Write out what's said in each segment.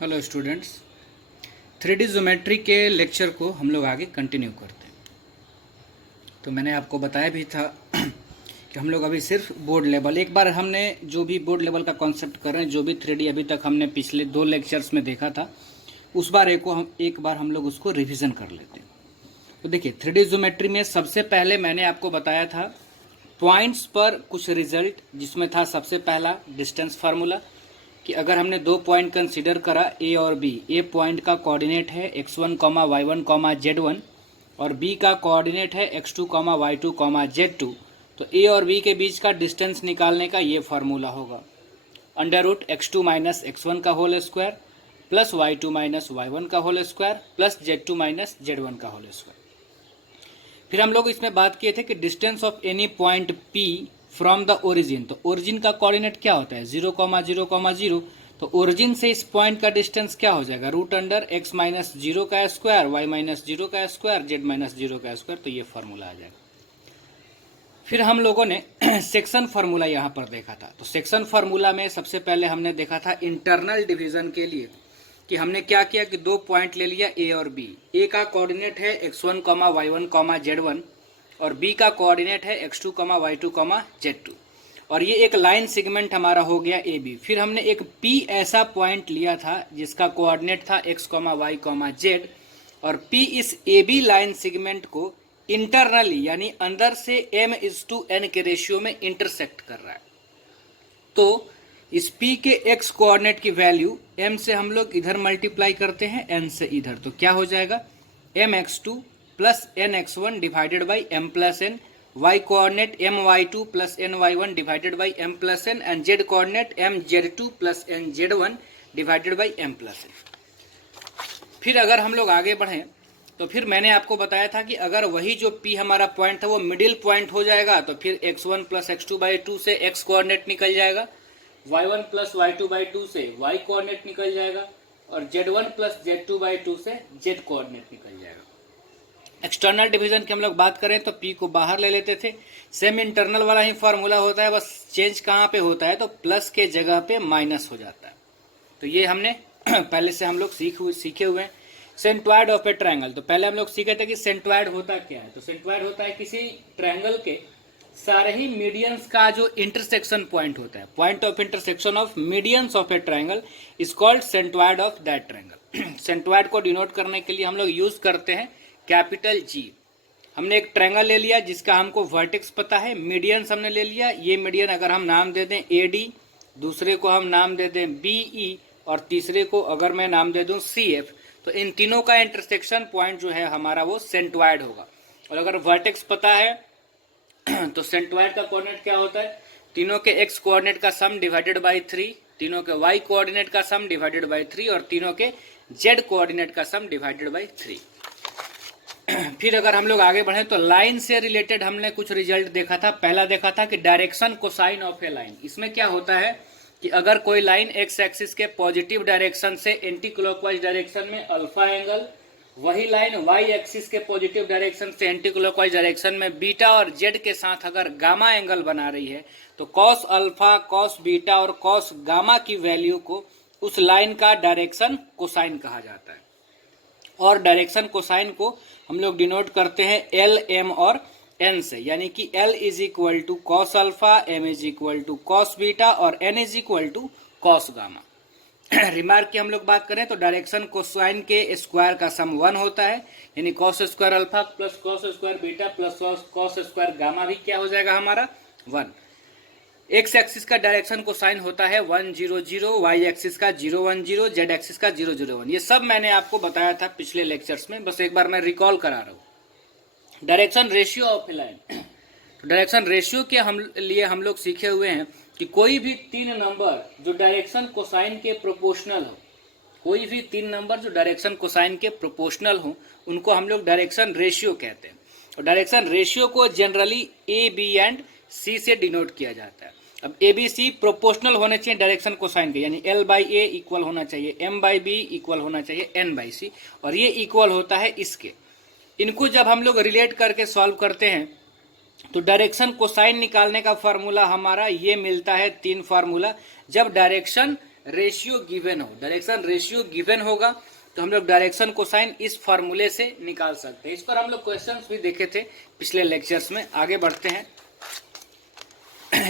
Hello students, 3D geometry के lecture को हम लोग आगे कंटिन्यू करते हैं। तो मैंने आपको बताया भी था कि हम लोग अभी सिर्फ बोर्ड लेवल, एक बार हमने जो भी बोर्ड लेवल का कॉन्सेप्ट कर रहे हैं, जो भी 3D अभी तक हमने पिछले 2 लेक्चर्स में देखा था, उस बार एक बार हम लोग उसको रिविज़न कर लेते हैं। तो देखिए, 3D ज्योमेट्री में सबसे पहले मैंने आपको बताया था पॉइंट्स पर कुछ रिजल्ट, जिसमें था सबसे पहला डिस्टेंस फार्मूला कि अगर हमने 2 पॉइंट कंसीडर करा ए और बी, ए पॉइंट का कोऑर्डिनेट है x1, y1, z1 और बी का कोऑर्डिनेट है x2, y2, z2, तो ए और बी के बीच का डिस्टेंस निकालने का ये फार्मूला होगा √x2 माइनस x1 का whole square plus y2 minus y1 का whole square plus z2 minus z1 का होल स्क्वायर। फिर हम लोग इसमें बात किए थे कि distance of any point P from the origin, तो ओरिजिन का कोऑर्डिनेट क्या होता है 0, 0, 0, तो ओरिजिन से इस पॉइंट का डिस्टेंस क्या हो जाएगा √x माइनस 0 का स्क्वायर, y माइनस 0 का स्क्वायर, z माइनस 0 का स्क्वायर, तो ये फार्मूला आ जाएगा। फिर हम लोगों ने सेक्शन फार्मूला यहाँ पर देखा था। तो सेक्शन फार्मूला में सबसे पहले हमने देखा था इंटरनल डिवीजन के लिए कि हमने क्या किया कि 2 पॉइंट ले लिया ए और बी। ए का कोऑर्डिनेट है x1, y1, z1 और बी का कोऑर्डिनेट है x2, y2, z2 और ये एक लाइन सेगमेंट हमारा हो गया ए बी। फिर हमने एक P ऐसा पॉइंट लिया था जिसका कोऑर्डिनेट था x, y, z और P इस ए बी लाइन सेगमेंट को इंटरनली यानी अंदर से m:n के रेशियो में इंटरसेक्ट कर रहा है। तो इस P के x कोऑर्डिनेट की वैल्यू m से हम लोग इधर मल्टीप्लाई करते हैं n से इधर, तो क्या हो जाएगा mx2 plus nx1 divided by m plus n, y coordinate my2 plus ny1 divided by m plus n and z coordinate mz2 plus nz1 divided by m plus n। फिर अगर हम लोग आगे बढ़ें तो फिर मैंने आपको बताया था कि अगर वही जो P हमारा पॉइंट था वो मिडिल पॉइंट हो जाएगा तो फिर x1 प्लस x2/2 से x कोऑर्डिनेट निकल जाएगा, y1 प्लस y2/2 से y कोऑर्डिनेट निकल जाएगा और z1 प्लस z2/2 से z कोऑर्डिनेट निकल जाएगा। एक्सटर्नल डिवीजन की हम लोग बात करें तो P को बाहर ले लेते थे, सेम इंटरनल वाला ही फार्मूला होता है, बस चेंज कहाँ पे होता है तो प्लस के जगह पे माइनस हो जाता है। तो ये हमने पहले से हम लोग सीखे हुए हैं। सेंट्रॉयड ऑफ ए ट्रायंगल, तो पहले हम लोग सीखे थे कि सेंट्रॉयड होता क्या है। तो सेंट्रॉयड होता है किसी ट्रायंगल के सारे ही मीडियंस का जो इंटरसेक्शन पॉइंट होता है, point of intersection of medians of A triangle is called centroid of that triangle. Centroid को डिनोट करने के लिए हम लोग यूज करते हैं कैपिटल G। हमने एक ट्रायंगल ले लिया जिसका हमको वर्टेक्स पता है, मीडियंस हमने ले लिया, ये मीडियन अगर हम नाम दे दें AD, दूसरे को हम नाम दे दें BE और तीसरे को अगर मैं नाम दे दूं CF, तो इन तीनों का इंटरसेक्शन पॉइंट जो है हमारा वो सेंट्रॉयड होगा। और अगर वर्टेक्स पता है तो सेंट्रॉयड का कोऑर्डिनेट क्या होता है, तीनों के x कोऑर्डिनेट का सम डिवाइडेड बाई 3, तीनों के y कोऑर्डिनेट का सम डिवाइडेड बाई 3 और तीनों के z कोऑर्डिनेट का सम डिवाइडेड बाई 3। फिर अगर हम लोग आगे बढ़े तो लाइन से रिलेटेड हमने कुछ रिजल्ट देखा था। पहला देखा था कि direction cosine of A line. इसमें क्या होता है कि अगर कोई लाइन एक्स एक्सिस के पॉजिटिव डायरेक्शन से एंटी क्लॉकवाइज डायरेक्शन में अल्फा एंगल, वही लाइन वाई एक्सिस के पॉजिटिव डायरेक्शन से एंटी क्लॉकवाइज डायरेक्शन में बीटा और जेड के साथ अगर गामा एंगल बना रही है तो कॉस अल्फा, कॉस बीटा और कॉस गामा की वैल्यू को उस लाइन का डायरेक्शन कोसाइन कहा जाता है। और डायरेक्शन कोसाइन को हम लोग डिनोट करते हैं एल, एम और एन से, यानी कि L is equal to cos alpha, M is equal to cos beta और N is equal to cos gamma. Remark की हम लोग बात करें तो डायरेक्शन कोसाइन के स्क्वायर का सम 1 होता है, यानी cos square alpha plus cos square beta plus cos square gamma भी क्या हो जाएगा हमारा 1। एक्स एक्सिस का डायरेक्शन कोसाइन होता है 1, 0, 0, वाई एक्सिस का 0, 1, 0, जेड एक्सिस का 0, 0, 1। ये सब मैंने आपको बताया था पिछले लेक्चर्स में, बस एक बार मैं रिकॉल करा रहा हूँ। Direction ratio of A line, तो डायरेक्शन रेशियो के लिए हम लोग सीखे हुए हैं कि कोई भी 3 नंबर जो डायरेक्शन कोसाइन के प्रोपोर्शनल हो, कोई भी 3 नंबर जो डायरेक्शन कोसाइन के प्रोपोर्शनल हो उनको हम लोग डायरेक्शन रेशियो कहते हैं। और डायरेक्शन रेशियो को जनरली ए, बी एंड सी से डिनोट किया जाता है। अब ए बी सी प्रोपोर्शनल होने चाहिए डायरेक्शन कोसाइन के, यानी L/A इक्वल होना चाहिए M/B इक्वल होना चाहिए N/C और ये इक्वल होता है इसके। इनको जब हम लोग रिलेट करके सॉल्व करते हैं तो डायरेक्शन कोसाइन निकालने का फार्मूला हमारा ये मिलता है 3 फार्मूला। जब डायरेक्शन रेशियो गिवन हो, डायरेक्शन रेशियो गिवन होगा तो हम लोग डायरेक्शन कोसाइन इस फॉर्मूले से निकाल सकते हैं। इस पर हम लोग क्वेश्चंस भी देखे थे पिछले लेक्चर्स में। आगे बढ़ते हैं।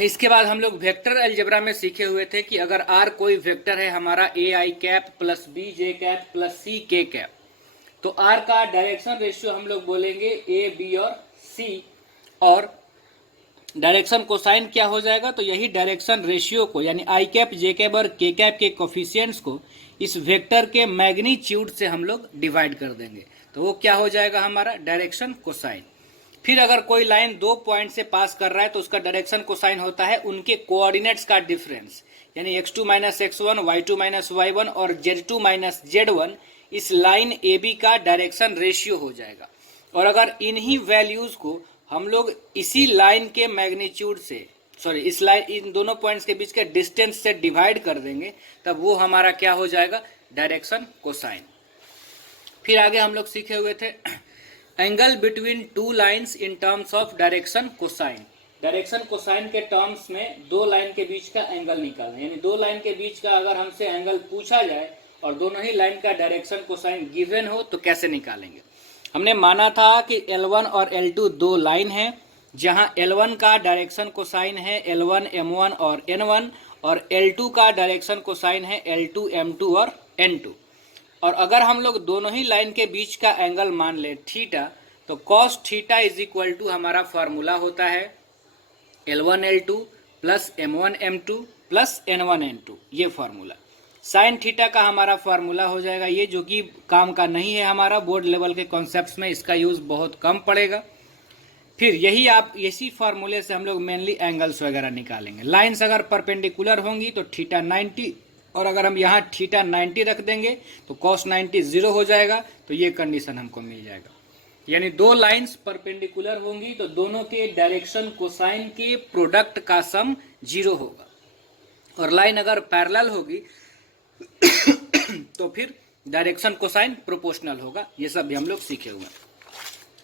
इसके बाद हम लोग वेक्टर अलजेब्रा में सीखे हुए थे कि अगर आर कोई वेक्टर है हमारा A I cap plus B J cap plus C K cap, तो आर का डायरेक्शन रेशियो हम लोग बोलेंगे ए बी और सी, और डायरेक्शन कोसाइन क्या हो जाएगा, तो यही डायरेक्शन रेशियो को यानी आई कैप जे कैप और के कैप के कोफिशिएंट्स को इस वेक्टर के मैग्नीट्यूड से हम लोग डिवाइड कर देंगे, तो वो क्या हो जाएगा हमारा डायरेक्शन कोसाइन। फिर अगर कोई लाइन दो पॉइंट से पास कर रहा है तो उसका डायरेक्शन कोसाइन होता है उनके कोऑर्डिनेट्स का डिफरेंस, यानी x2 minus x1, y2 minus y1 और z2 माइनस z1 इस लाइन AB का डायरेक्शन रेशियो हो जाएगा। और अगर इन्हीं वैल्यूज को हम लोग इसी लाइन के मैग्नीट्यूड से इस लाइन इन दोनों पॉइंट्स के बीच के डिस्टेंस से डिवाइड कर देंगे, तब वो हमारा क्या हो जाएगा डायरेक्शन कोसाइन। फिर आगे हम लोग सीखे हुए थे angle between two lines in terms of direction cosine. Direction cosine के टर्म्स में दो लाइन के बीच का एंगल निकालना, यानी दो लाइन के बीच का अगर हमसे एंगल पूछा जाए और दोनों ही लाइन का डायरेक्शन कोसाइन गिवन हो तो कैसे निकालेंगे। हमने माना था कि L1 और L2 दो लाइन हैं, जहां L1 का डायरेक्शन कोसाइन है L1 M1 और N1, और L2 का डायरेक्शन कोसाइन है L2 M2 और N2। और अगर हम लोग दोनों ही लाइन के बीच का एंगल मान ले थीटा, तो cos theta is equal to हमारा फॉर्मूला होता है L1 L2 plus M1 M2 plus N1 N2, ये फॉर्मूला। साइन थीटा का हमारा फार्मूला हो जाएगा ये, जो कि काम का नहीं है हमारा, बोर्ड लेवल के कॉन्सेप्ट्स में इसका यूज बहुत कम पड़ेगा। फिर इसी फार्मूले से हम लोग मेनली एंगल्स वगैरह निकालेंगे। लाइंस अगर परपेंडिकुलर होंगी तो थीटा 90, और अगर हम यहाँ थीटा 90 रख देंगे तो कॉस 90 0 हो जाएगा, तो ये कंडीशन हमको मिल जाएगा। यानी दो लाइंस परपेंडिकुलर होंगी तो दोनों के डायरेक्शन कोसाइन के प्रोडक्ट का सम 0 होगा, और लाइन अगर पैरेलल होगी तो फिर डायरेक्शन कोसाइन प्रोपोर्शनल होगा। ये सब भी हम लोग सीखे हुए हैं।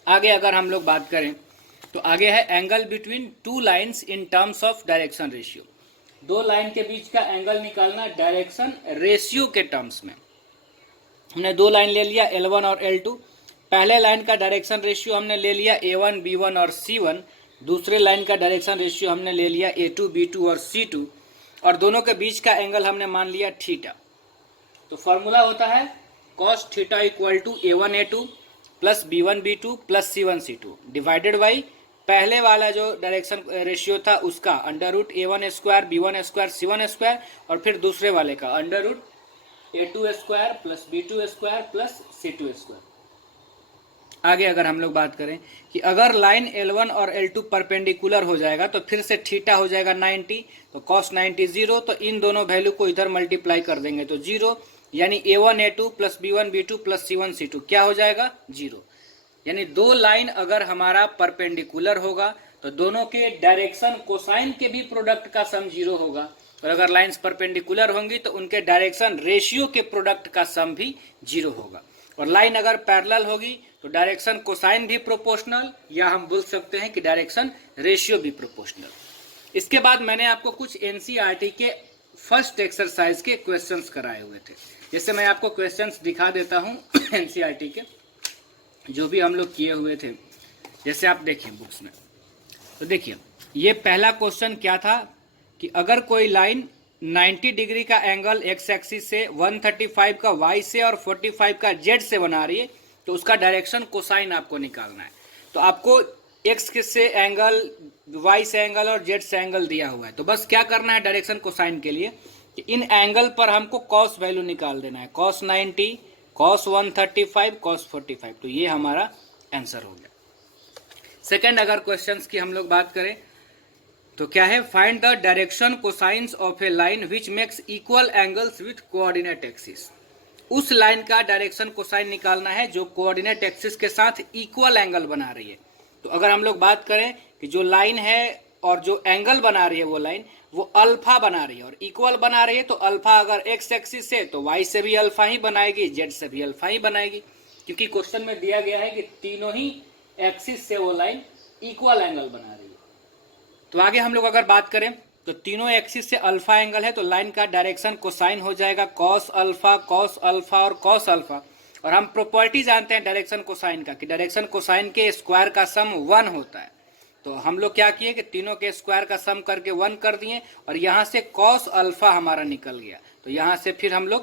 आगे अगर हम लोग बात करें तो आगे है angle between two lines in terms of direction ratio. दो लाइन के बीच का एंगल निकालना डायरेक्शन रेशियो के टर्म्स में। हमने दो लाइन ले लिया L1 और L2। पहले लाइन का डायरेक्शन रेशियो हमने ले लिया A1 B1 और C1, दूसरे लाइन का डायरेक्शन रेशियो हमने ले लिया A2 B2 और C2, और दोनों के बीच का एंगल हमने मान लिया थीटा। तो फॉर्मूला होता है cos theta equal to A1 A2 plus B1 B2 plus C1 C2 divided by पहले वाला जो डायरेक्शन रेशियो था उसका under root A1 square B1 square C1 square, और फिर दूसरे वाले का under root A2 square plus B2 square plus C2 square. आगे अगर हम लोग बात करें कि अगर लाइन L1 और L2 परपेंडिकुलर हो जाएगा तो फिर से थीटा हो जाएगा 90, तो cos 90 0, तो इन दोनों वैल्यू को इधर मल्टीप्लाई कर देंगे तो 0, यानी A1 A2 plus B1 B2 plus C1 C2 क्या हो जाएगा 0। यानी दो लाइन अगर हमारा परपेंडिकुलर होगा तो दोनों के डायरेक्शन कोसाइन के भी प्रोडक्ट का सम 0 होगा, और अगर लाइंस परपेंडिकुलर होंगी तो उनके डायरेक्शन रेशियो के प्रोडक्ट का सम भी 0 होगा। और लाइन अगर पैरेलल होगी तो डायरेक्शन कोसाइन भी प्रोपोर्शनल, या हम बोल सकते हैं कि डायरेक्शन रेशियो भी प्रोपोर्शनल। इसके बाद मैंने आपको कुछ एनसीईआरटी के फर्स्ट एक्सरसाइज के क्वेश्चंस कराए हुए थे। जैसे मैं आपको क्वेश्चंस दिखा देता हूं एनसीईआरटी के जो भी हम लोग किए हुए थे। जैसे आप देखिए बुक्स में, तो देखिए ये पहला क्वेश्चन क्या था कि अगर कोई लाइन 90 डिग्री का एंगल एक्स एक्सिस से, 135 का वाई से और 45 का जेड से बना रही है, तो उसका डायरेक्शन कोसाइन आपको निकालना है। तो आपको एक्स से एंगल, वाई से एंगल और जेड से एंगल दिया हुआ है, तो बस क्या करना है डायरेक्शन कोसाइन के लिए कि इन एंगल पर हमको कॉस वैल्यू निकाल देना है। कॉस 90, कॉस 135, कॉस 45, तो ये हमारा आंसर हो गया। सेकेंड अगर क्वेश्चंस की हम लोग बात करें तो क्या है, find the direction cosines of A line which makes equal angles with coordinate axis. उस लाइन का डायरेक्शन कोसाइन निकालना है जो कोऑर्डिनेट एक्सिस के साथ इक्वल एंगल बना रही है। तो अगर हम लोग बात करें कि जो लाइन है और जो एंगल बना रही है वो लाइन वो अल्फा बना रही है और इक्वल बना रही है, तो अल्फा अगर एक्स एक्सिस से तो वाई से भी अल्फा ही बनाएगी, जेड से भी अल्फा ही बनाएगी, क्योंकि क्वेश्चन में दिया गया है कि तीनों ही एक्सिस से वो लाइन इक्वल एंगल बना रही है। तो आगे हम लोग अगर बात करें तो तीनों एक्सिस से अल्फा एंगल है, तो लाइन का डायरेक्शन कोसाइन हो जाएगा कॉस अल्फा और कॉस अल्फा। और हम प्रॉपर्टी जानते हैं डायरेक्शन कोसाइन का कि डायरेक्शन कोसाइन के स्क्वायर का सम 1 होता है। तो हम लोग क्या किए कि तीनों के स्क्वायर का सम करके 1 कर दिए और यहाँ से कॉस अल्फा हमारा निकल गया। तो यहाँ से फिर हम लोग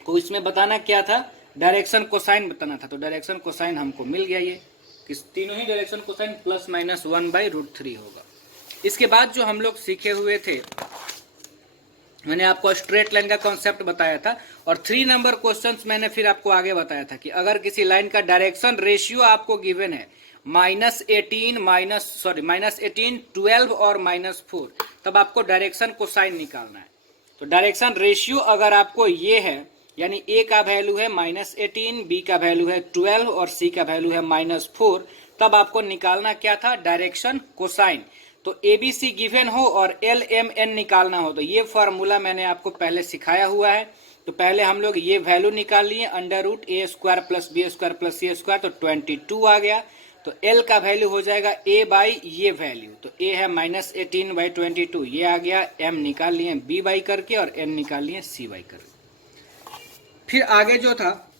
को इसमें बताना क्या था, डायरेक्शन कोसाइन बताना था। तो डायरेक्शन कोसाइन हमको मिल गया, ये कि तीनों ही डायरेक्शन कोसाइन ±1/√3 होगा। इसके बाद जो हम लोग सीखे हुए थे, मैंने आपको स्ट्रेट लाइन का कॉन्सेप्ट बताया था और 3 नंबर क्वेश्चंस मैंने फिर आपको आगे बताया था कि अगर किसी लाइन का डायरेक्शन रेशियो आपको गिवन है -18, -12 और -4, तब आपको डायरेक्शन कोसाइन निकालना है। तो डायरेक्शन रेशियो अगर आपको ये है, यानी ए का वैल्यू है -18, बी का वैल्यू है 12 और सी का वैल्यू है -4, तब आपको निकालना क्या था, डायरेक्शन कोसाइन। तो ABC गिवन हो और LMN निकालना हो, तो ये फार्मूला मैंने आपको पहले सिखाया हुआ है। तो पहले हम लोग ये वैल्यू निकाल लिए, √a² + b² + c², तो 22 आ गया। तो L का वैल्यू हो जाएगा a बाई ये वैल्यू, तो a है -18/22, ये आ गया। M निकाल लिए b बाई करके और n निकाल लिए c बाई करके। फिर आगे जो था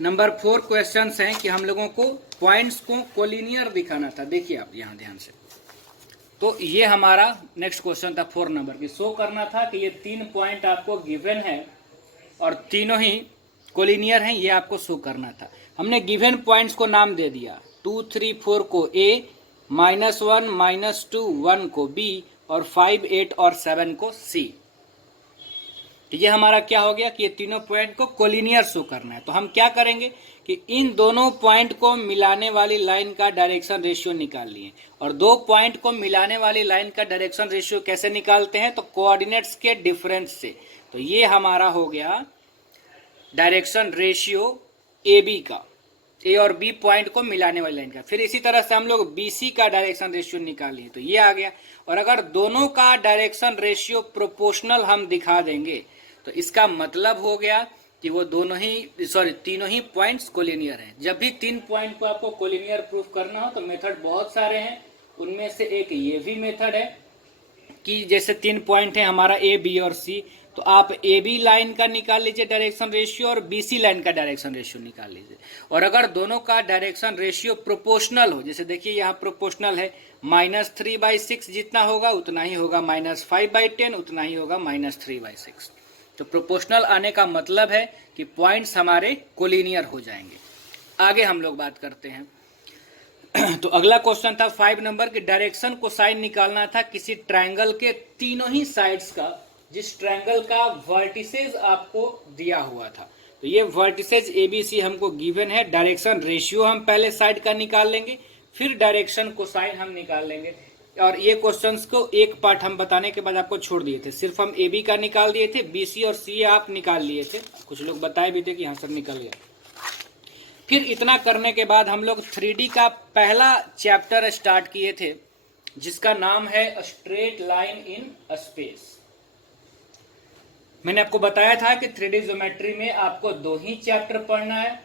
नंबर 4 क्वेश्चन हैं कि हम लोगों को पॉइंट्स को कोलिनियर दिखाना था। देखिए आप यहाँ ध्यान से, तो ये हमारा नेक्स्ट क्वेश्चन था 4 नंबर की। शो करना था कि ये 3 पॉइंट आपको गिवन है और तीनों ही कोलिनियर हैं, ये आपको शो करना था। हमने गिवन पॉइंट्स को नाम दे दिया, 2, 3, 4 को A, -1, -2, 1 को B और 5, 8 और 7 को C। तो ये हमारा क्या हो गया कि ये तीनों पॉइंट को कोलिनियर शो करना है। तो हम क्या करेंगे कि इन दोनों पॉइंट को मिलाने वाली लाइन का डायरेक्शन रेशियो निकाल लिए। और 2 पॉइंट को मिलाने वाली लाइन का डायरेक्शन रेशियो कैसे निकालते हैं, तो कोऑर्डिनेट्स के डिफरेंस से। तो ये हमारा हो गया डायरेक्शन रेशियो AB का, A और B पॉइंट को मिलाने वाली लाइन का। फिर इसी तरह से हम लोग BC का डायरेक्शन रेशियो निकालिए, तो ये आ गया। और अगर दोनों का डायरेक्शन रेशियो प्रोपोर्शनल हम दिखा देंगे, तो इसका मतलब हो गया कि वो तीनों ही पॉइंट्स कोलिनियर हैं। जब भी 3 पॉइंट को आपको कोलिनियर प्रूफ करना हो तो मेथड बहुत सारे हैं, उनमें से एक ये भी मेथड है कि जैसे 3 पॉइंट है हमारा A, B और C, तो आप AB लाइन का निकाल लीजिए डायरेक्शन रेशियो और BC लाइन का डायरेक्शन रेशियो निकाल लीजिए। और अगर दोनों का डायरेक्शन रेशियो प्रोपोर्शनल हो, जैसे देखिए यहाँ प्रोपोर्शनल है, -3/6 जितना होगा उतना ही होगा, -5/10 उतना ही होगा, -3/6। तो प्रोपोर्शनल आने का मतलब है कि पॉइंट्स हमारे कोलिनियर हो जाएंगे। आगे हम लोग बात करते हैं। तो अगला क्वेश्चन था 5 नंबर की, डायरेक्शन कोसाइन निकालना था किसी ट्रायंगल के तीनों ही साइड्स का, जिस ट्रायंगल का वर्टिसेज आपको दिया हुआ था। तो ये वर्टिसेज ABC हमको गिवन है। डायरेक्शन रेशियो हम पहले साइड का निकाल लेंगे, फिर डायरेक्शन कोसाइन हम निकाल लेंगे। और ये क्वेश्चंस को एक पार्ट हम बताने के बाद आपको छोड़ दिए थे, सिर्फ हम AB का निकाल दिए थे, BC और C आप निकाल लिए थे। कुछ लोग बताए भी थे कि यहाँ सब निकल गया। फिर इतना करने के बाद हम लोग 3D का पहला चैप्टर स्टार्ट किए थे, जिसका नाम है स्ट्रेट लाइन इन स्पेस। मैंने आपको बताया था कि 3D ज्योमेट्री में आपको 2 ही चैप्टर पढ़ना है,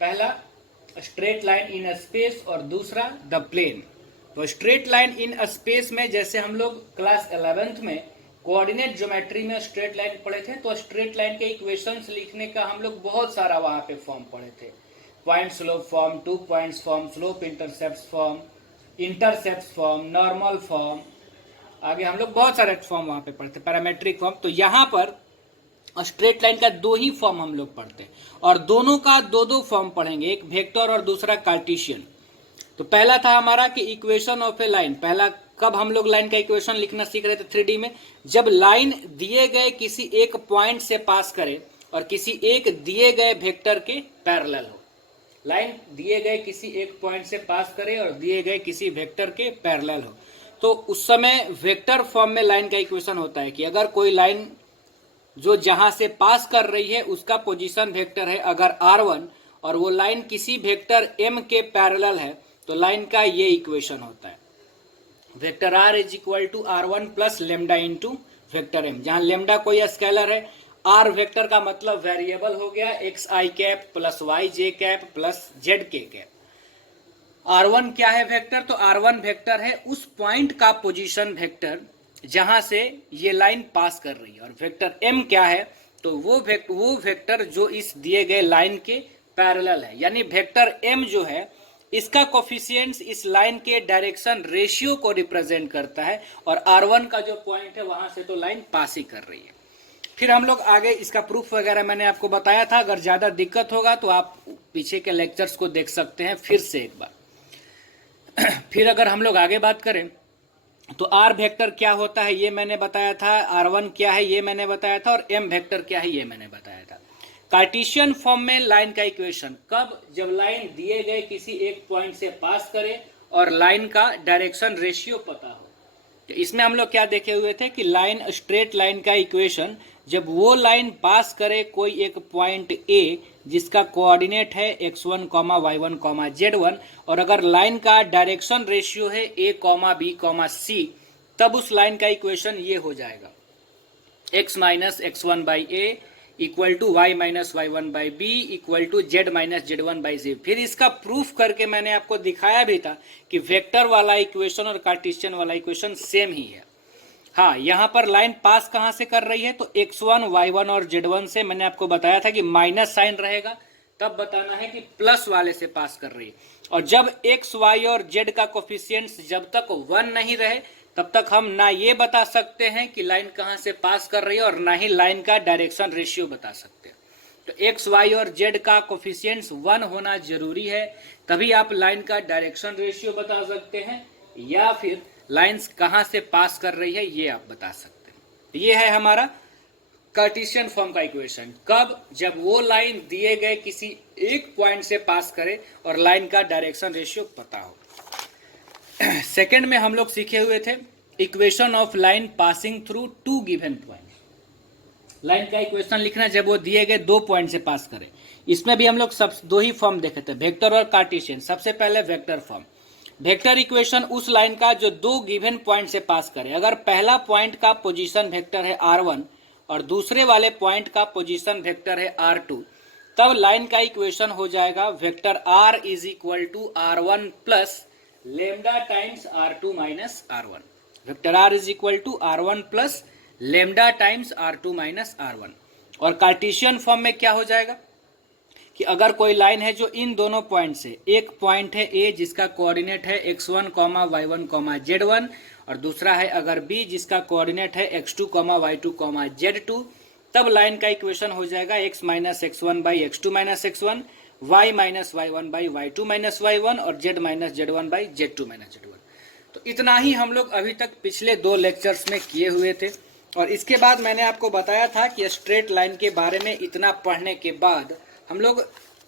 पहला स्ट्रेट लाइन इन स्पेस और दूसरा द प्लेन। तो स्ट्रेट लाइन इन स्पेस में जैसे हम लोग क्लास 11th में कोऑर्डिनेट ज्योमेट्री में स्ट्रेट लाइन पढ़े थे, तो स्ट्रेट लाइन के इक्वेशंस लिखने का हम लोग बहुत सारा वहां पे फॉर्म पढ़े थे। Point slope form, 2 points form, slope intercept form, intercept form, normal form, आगे हम लोग बहुत सारे फॉर्म वहां पे पढ़ते, पैरामेट्रिक फॉर्म। तो यहाँ पर स्ट्रेट लाइन का 2 ही फॉर्म हम लोग पढ़ते हैं और दोनों का 2 फॉर्म पढ़ेंगे, एक वेक्टर और दूसरा कार्टेशियन। तो पहला था हमारा कि इक्वेशन ऑफ ए लाइन। पहला कब हम लोग लाइन का इक्वेशन लिखना सीख रहे थे 3D में, जब लाइन दिए गए किसी एक पॉइंट से पास करे और किसी एक दिए गए वेक्टर के पैरेलल हो। लाइन दिए गए किसी एक पॉइंट से पास करे और दिए गए किसी वेक्टर के पैरेलल हो, तो उस समय वेक्टर फॉर्म में लाइन का इक्वेशन होता है कि अगर कोई लाइन जो जहां से पास कर रही है उसका पोजीशन वेक्टर है अगर r1 और वो लाइन किसी वेक्टर m के पैरेलल है, तो लाइन का ये इक्वेशन होता है, vector r is equal to r1 plus lambda into vector m। जहां लेमडा कोई स्केलर है, r वेक्टर का मतलब वेरिएबल हो गया x i cap plus y j cap plus z k cap. r1 क्या है वेक्टर, तो r1 वेक्टर है उस पॉइंट का पोजीशन वेक्टर जहां से ये लाइन पास कर रही है, और वेक्टर m क्या है, तो वो वेक्टर जो इस दिए गए लाइन के पैरेलल है, यानी वेक्टर m जो है इसका कोफिशिएंट्स इस लाइन के डायरेक्शन रेशियो को रिप्रेजेंट करता है, और r1 का जो पॉइंट है वहां से तो लाइन पास ही कर रही है। फिर हम लोग आगे इसका प्रूफ वगैरह मैंने आपको बताया था, अगर ज्यादा दिक्कत होगा तो आप पीछे के लेक्चर्स को देख सकते हैं फिर से एक बार। फिर अगर हम लोग आगे बात करें तो आर वेक्टर क्या होता है ये मैंने बताया था, r1 क्या है ये मैंने बताया था, और m वेक्टर क्या है ये मैंने बताया था। कार्टेशियन फॉर्म में लाइन का इक्वेशन कब, जब लाइन दिए गए किसी एक पॉइंट से पास करे और लाइन का डायरेक्शन रेशियो पता हो। तो इसमें हम लोग क्या देखे हुए थे कि लाइन, स्ट्रेट लाइन का इक्वेशन जब वो लाइन पास करे कोई एक पॉइंट ए जिसका कोऑर्डिनेट है x1, y1, z1, और अगर लाइन का डायरेक्शन रेशियो है a, b, c, तब उस लाइन का इक्वेशन ये हो जाएगा x minus x1 by a equal to y minus y1 by b equal to z minus z1 by z। फिर इसका प्रूफ करके मैंने आपको दिखाया भी था कि वेक्टर वाला इक्वेशन और कार्टेशियन वाला इक्वेशन सेम ही है। हाँ, यहाँ पर लाइन पास कहाँ से कर रही है, तो x1, y1 और z1 से। मैंने आपको बताया था कि माइनस साइन रहेगा तब बताना है कि प्लस वाले से पास कर रही है, और जब x, y और z का कोफिशिएंट्स जब तक 1 नहीं रहे तब तक हम ना ये बता सकते हैं कि लाइन कहाँ से पास कर रही है, और ना ही लाइन का डायरेक्शन रेशियो बता सकते हैं। तो x, y और z का कोफिशिएंट्स 1 होना जरूरी है, तभी आप लाइन का डायरेक्शन रेशियो बता सकते हैं, या फिर लाइंस कहां से पास कर रही है ये आप बता सकते हैं। ये है हमारा कार्टेशियन फॉर्म का इक्वेशन, कब, जब वो लाइन दिए गए किसी एक पॉइंट से पास करे और लाइन का डायरेक्शन रेशियो पता हो। सेकंड में हम लोग सीखे हुए थे equation of line passing through two given point. Line का इक्वेशन लिखना जब वो दिए गए 2 पॉइंट से पास करे। इसमें भी हम लोग सब 2 ही फॉर्म देखे थे, वेक्टर और कार्टेशियन। सबसे पहले वेक्टर फॉर्म, वेक्टर इक्वेशन उस लाइन का जो 2 गिवन पॉइंट से पास करे। अगर पहला पॉइंट का पोजीशन वेक्टर है r1 और दूसरे वाले पॉइंट का पोजीशन वेक्टर है r2, तब लाइन का इक्वेशन हो जाएगा vector r is equal to r1 plus lambda times r2 minus r1। Vector r is equal to r1 plus lambda times r2 minus r1। और कार्टेशियन फॉर्म में क्या हो जाएगा कि अगर कोई लाइन है जो इन दोनों पॉइंट से, एक पॉइंट है ए जिसका कोऑर्डिनेट है x1, y1, z1, और दूसरा है अगर b जिसका कोऑर्डिनेट है x2, y2, z2, तब लाइन का इक्वेशन हो जाएगा x minus x1 by x2 minus x1, y minus y1 by y2 minus y1, और z minus z1 by z2 minus z1। तो इतना ही हम लोग अभी तक पिछले 2 लेक्चर्स में किए हुए थे, और इसके बाद मैंने आपको बताया था कि स्ट्रेट लाइन के बारे में इतना पढ़ने के बाद हम लोग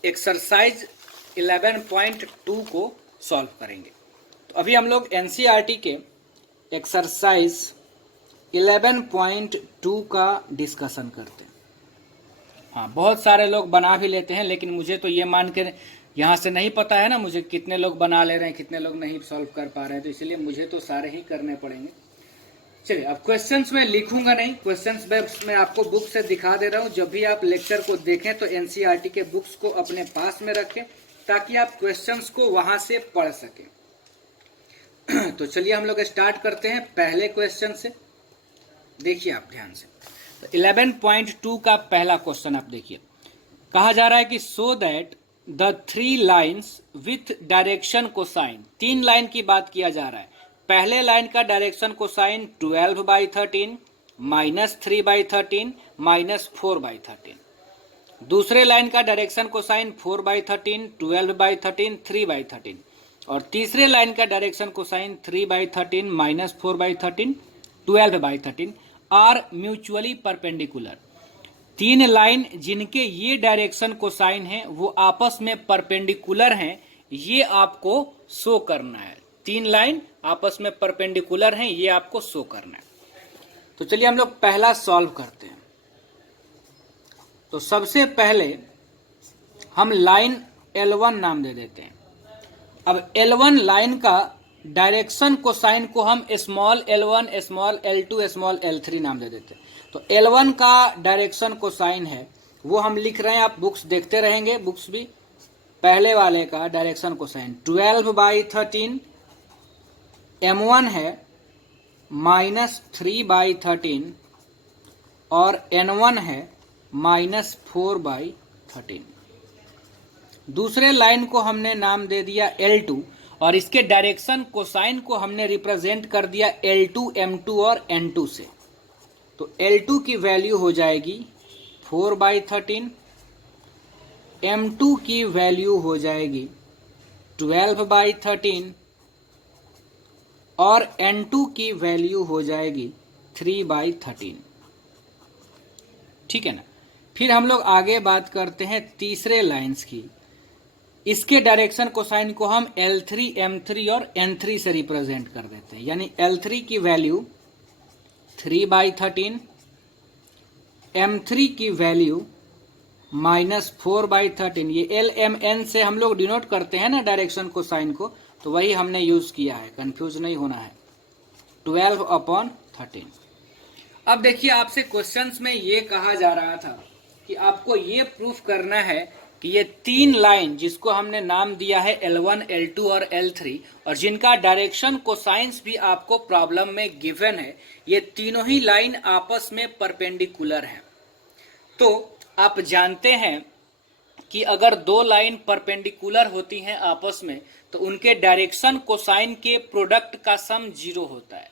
एक्सरसाइज 11.2 को सॉल्व करेंगे। तो अभी हम लोग एनसीईआरटी के एक्सरसाइज 11.2 का डिस्कशन करते हैं। हाँ, बहुत सारे लोग बना भी लेते हैं, लेकिन मुझे तो ये मान के यहाँ से नहीं पता है ना मुझे कितने लोग बना ले रहे हैं, कितने लोग नहीं सॉल्व कर पा रहे हैं, तो इसलिए मुझे तो सारे ही करने पड़ेंगे। चलिए, अब क्वेश्चंस में लिखूंगा नहीं, क्वेश्चंस मैं आपको बुक से दिखा दे रहा हूं। जब भी आप लेक्चर को देखें तो एनसीईआरटी के बुक्स को अपने पास में रखें ताकि आप क्वेश्चंस को वहां से पढ़ सकें। तो चलिए हम लोग स्टार्ट करते हैं पहले क्वेश्चन से। देखिए आप ध्यान से, तो 11.2 का पहला क्वेश्चन आप देखिए। कहा जा रहा है कि so that the 3 lines with direction cosine, 3 line की बात किया जा रहा है। पहले लाइन का डायरेक्शन कोसाइन 12/13 माइनस 3/13 माइनस 4/13। दूसरे लाइन का डायरेक्शन कोसाइन 4/13 12/13 3/13, और तीसरे लाइन का direction cosine 3/13 minus 4/13 12/13 are mutually perpendicular. 3 line जिनके ये डायरेक्शन कोसाइन है वो आपस में परपेंडिकुलर हैं, ये आपको शो करना है। 3 लाइन आपस में परपेंडिकुलर हैं, ये आपको शो करना है। तो चलिए हम लोग पहला सॉल्व करते हैं। तो सबसे पहले हम लाइन L1 नाम दे देते हैं। अब L1 लाइन का डायरेक्शन कोसाइन को हम small l1, small l2, small l3 नाम दे देते हैं। तो L1 का डायरेक्शन कोसाइन है वो हम लिख रहे हैं, आप बुक्स देखते रहेंगे, बुक्स भी। पहले वाले का डायरेक्शन कोसाइन 12/13 M1 है, -3/13 और N1 है -4/13। दूसरे लाइन को हमने नाम दे दिया L2 और इसके डायरेक्शन कोसाइन को हमने रिप्रेजेंट कर दिया L2, M2 और N2 से। तो L2 की वैल्यू हो जाएगी 4/13, M2 की वैल्यू हो जाएगी 12/13 और N2 की वैल्यू हो जाएगी 3/13। ठीक है ना। फिर हम लोग आगे बात करते हैं तीसरे लाइंस की। इसके डायरेक्शन कोसाइन को हम L3, M3 और N3 से रिप्रेजेंट कर देते हैं, यानी L3 की वैल्यू 3/13, M3 की वैल्यू -4/13। ये LMN से हम लोग डिनोट करते हैं ना डायरेक्शन कोसाइन को, तो वही हमने यूज किया है, कंफ्यूज नहीं होना है। 12/13। अब देखिए, आपसे क्वेश्चंस में ये कहा जा रहा था कि आपको ये प्रूफ करना है कि ये तीन लाइन जिसको हमने नाम दिया है L1, L2 और L3 और जिनका डायरेक्शन कोसाइंस भी आपको प्रॉब्लम में गिवन है, ये तीनों ही लाइन आपस में परपेंडिकुलर हैं। तो आप जानते हैं कि अगर दो लाइन परपेंडिकुलर होती हैं आपस में तो उनके डायरेक्शन कोसाइन के प्रोडक्ट का सम 0 होता है।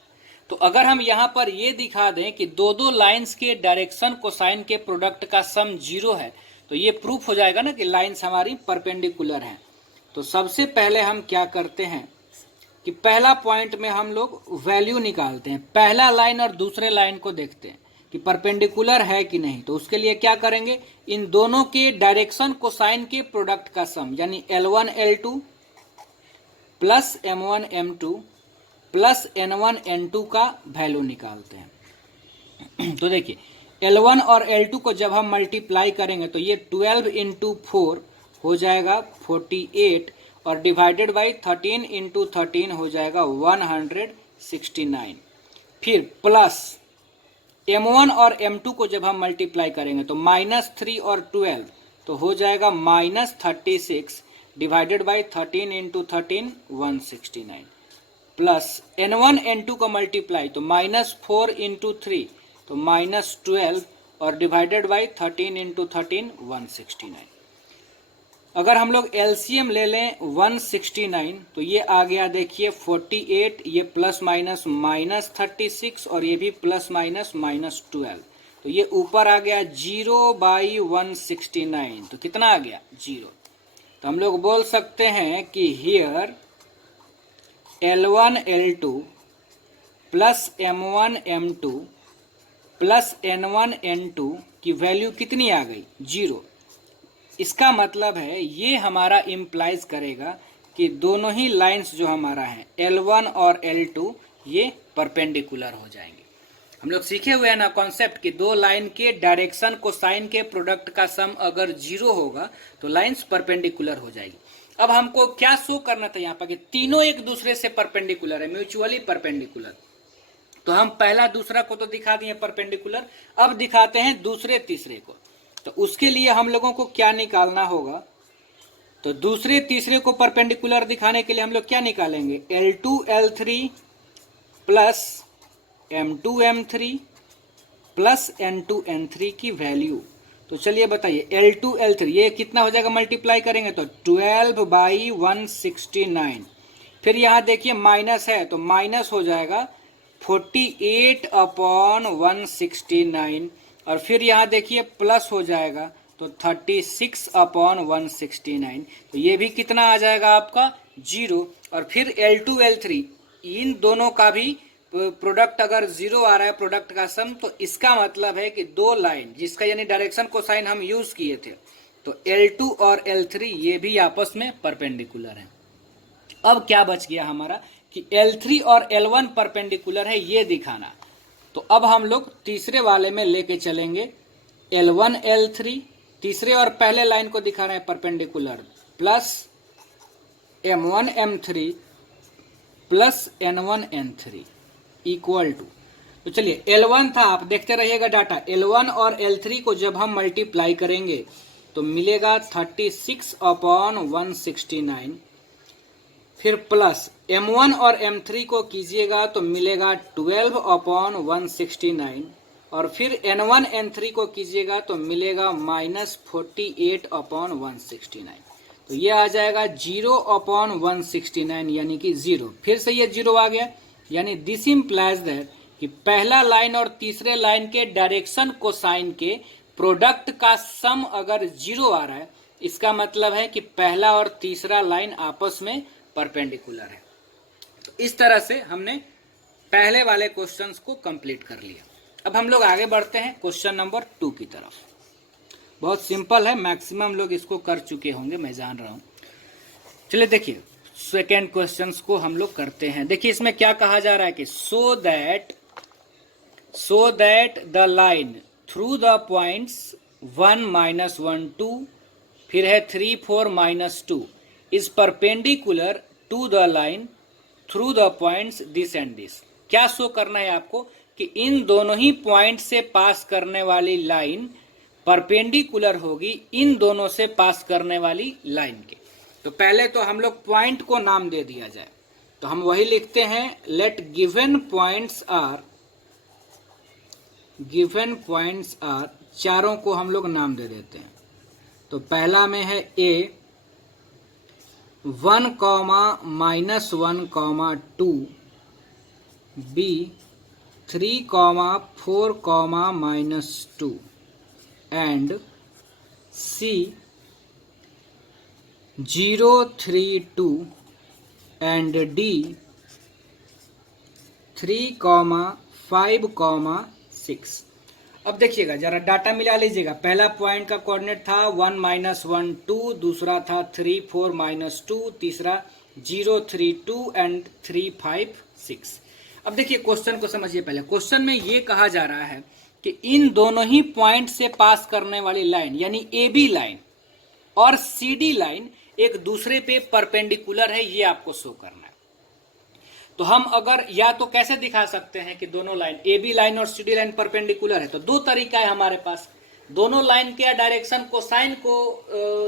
तो अगर हम यहाँ पर ये दिखा दें कि दो लाइंस के डायरेक्शन कोसाइन के प्रोडक्ट का सम 0 है, तो ये प्रूफ हो जाएगा ना कि लाइंस हमारी परपेंडिकुलर हैं। तो सबसे पहले हम क्या करते हैं कि पहला पॉइंट में हम लोग वैल्यू निकालते हैं, पहला लाइन और दूसरे लाइन को देखते हैं कि परपेंडिकुलर है कि नहीं। तो उसके लिए क्या करेंगे, इन दोनों के डायरेक्शन कोसाइन के प्रोडक्ट का सम यानी L1, L2 plus M1, M2 plus N1, N2 का वैल्यू निकालते हैं। तो देखिए, L1 और L2 को जब हम मल्टीप्लाई करेंगे तो ये 12 × 4 हो जाएगा 48 और डिवाइडेड बाई 13 × 13 हो जाएगा 169। फिर प्लस M1 और M2 को जब हम मल्टीप्लाई करेंगे तो -3 और 12 तो हो जाएगा -36 divided by 13 × 13 169 plus N1, N2 का मल्टीप्लाई तो -4 × 3 तो -12 और डिवाइडेड बाई 13 × 13 169। अगर हम लोग एलसीएम ले लें 169 तो ये आ गया देखिए 48, ये प्लस माइनस -36 और ये भी प्लस माइनस -12, तो ये ऊपर आ गया 0/169। तो कितना आ गया 0। तो हम लोग बोल सकते हैं कि here L1, L2 plus M1, M2 plus N1, N2 की वैल्यू कितनी आ गई 0। इसका मतलब है ये हमारा इम्प्लाइज करेगा कि दोनों ही लाइंस जो हमारा है L1 और L2 ये परपेंडिकुलर हो जाएंगे। हम लोग सीखे हुए हैं ना कॉन्सेप्ट कि दो लाइन के डायरेक्शन कोसाइन के प्रोडक्ट का सम अगर 0 होगा तो लाइंस परपेंडिकुलर हो जाएगी। अब हमको क्या शो करना था यहाँ पर कि तीनों एक दूसरे से परपेंडिकुलर है, म्यूचुअली परपेंडिकुलर। तो हम पहला दूसरा को तो दिखा दिए परपेंडिकुलर, अब दिखाते हैं दूसरे तीसरे को। तो उसके लिए हम लोगों को क्या निकालना होगा, तो दूसरे तीसरे को परपेंडिकुलर दिखाने के लिए हम लोग क्या निकालेंगे L2, L3 plus M2, M3 plus N2, N3 की वैल्यू। तो चलिए बताइए L2, L3 ये कितना हो जाएगा, मल्टीप्लाई करेंगे तो 12/169। फिर यहाँ देखिए माइनस है तो माइनस हो जाएगा 48/169 और फिर यहाँ देखिए प्लस हो जाएगा तो 36/169। तो ये भी कितना आ जाएगा आपका 0। और फिर L2, L3 इन दोनों का भी प्रोडक्ट अगर 0 आ रहा है प्रोडक्ट का सम, तो इसका मतलब है कि दो लाइन जिसका यानी डायरेक्शन कोसाइन हम यूज किए थे तो L2 और L3 ये भी आपस में परपेंडिकुलर हैं। अब क्या बच गया हमारा कि L3 और L1 परपेंडिकुलर है ये दिखाना। तो अब हम लोग तीसरे वाले में लेके चलेंगे L1, L3 तीसरे और पहले लाइन को दिखा रहे हैं perpendicular plus M1, M3 plus N1, N3 equal to. तो चलिए L1 था, आप देखते रहिएगा डाटा, L1 और L3 को जब हम मल्टीप्लाई करेंगे तो मिलेगा 36/169। फिर प्लस M1 और M3 को कीजिएगा तो मिलेगा 12/169, और फिर N1 N3 को कीजिएगा तो मिलेगा -48/169। तो ये आ जाएगा 0/169 यानी कि 0। फिर से ये 0 आ गया, यानी दिस इम्प्लाइज दैट कि पहला लाइन और तीसरे लाइन के डायरेक्शन कोसाइन के प्रोडक्ट का सम अगर 0 आ रहा है, इसका मतलब है कि पहला और तीसरा लाइन आपस में परपेंडिकुलर है। तो इस तरह से हमने पहले वाले क्वेश्चंस को कंप्लीट कर लिया। अब हम लोग आगे बढ़ते हैं क्वेश्चन नंबर 2 की तरफ। बहुत सिंपल है, मैक्सिमम लोग इसको कर चुके होंगे, मैं जान रहा हूं। चलिए देखिए सेकेंड क्वेश्चंस को हम लोग करते हैं। देखिए इसमें क्या कहा जा रहा है कि so that the line through the points 1 -1 2, फिर है 3 4 -2 is perpendicular to the line through the points this and this. क्या शो करना है आपको कि इन दोनों ही पॉइंट से पास करने वाली लाइन परपेंडिकुलर होगी इन दोनों से पास करने वाली लाइन के। तो पहले तो हम लोग पॉइंट को नाम दे दिया जाए, तो हम वही लिखते हैं लेट गिवन पॉइंट्स आर, चारों को हम लोग नाम दे देते हैं। तो पहला में है A 1, -1, 2, B 3, 4, -2 and C 0, 3, 2 and D 3, 5, 6। अब देखिएगा जरा डाटा मिला लीजिएगा। पहला पॉइंट का कोऑर्डिनेट था 1 -1 2, दूसरा था 3 4 -2, तीसरा 0 3 2 एंड 3 5 6। अब देखिए क्वेश्चन को समझिए। पहले क्वेश्चन में ये कहा जा रहा है कि इन दोनों ही पॉइंट से पास करने वाली लाइन यानी AB लाइन और CD लाइन एक दूसरे पे परपेंडिकुलर है, ये आपको शो करना है। तो हम अगर या तो कैसे दिखा सकते हैं कि दोनों लाइन AB लाइन और CD लाइन परपेंडिकुलर है, तो दो तरीका है हमारे पास। दोनों लाइन के डायरेक्शन कोसाइन को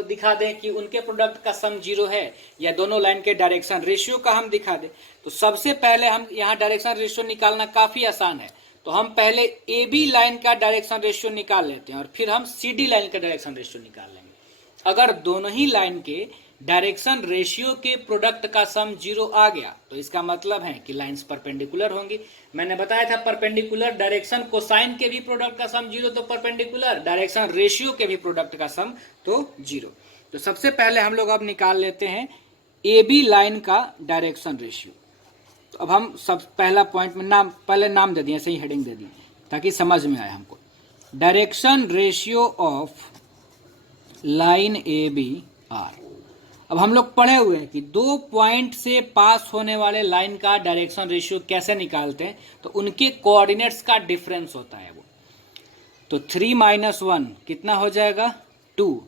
दिखा दें कि उनके प्रोडक्ट का सम 0 है, या दोनों लाइन के डायरेक्शन रेशियो का हम दिखा दें। तो सबसे पहले हम यहाँ डायरेक्शन रेशियो निकालना काफी आसान है, तो हम पहले AB लाइन का डायरेक्शन रेशियो निकाल लेते हैं और फिर हम CD लाइन का डायरेक्शन रेशियो निकाल लेंगे। अगर दोनों ही लाइन के डायरेक्शन रेशियो के प्रोडक्ट का सम 0 आ गया तो इसका मतलब है कि लाइंस परपेंडिकुलर होंगी। मैंने बताया था परपेंडिकुलर डायरेक्शन कोसाइन के भी प्रोडक्ट का सम 0 तो परपेंडिकुलर, डायरेक्शन रेशियो के भी प्रोडक्ट का सम तो 0। तो सबसे पहले हम लोग अब निकाल लेते हैं AB लाइन का डायरेक्शन रेशियो। तो अब हम सब पहला पॉइंट में पहले नाम दे दिए, ऐसे ही हेडिंग दे दी ताकि समझ में आए हमको। Direction ratio of line AB are. अब हम लोग पढ़े हुए हैं कि दो पॉइंट से पास होने वाले लाइन का डायरेक्शन रेशियो कैसे निकालते हैं, तो उनके कोऑर्डिनेट्स का डिफरेंस होता है वो। तो 3 -1 कितना हो जाएगा 2,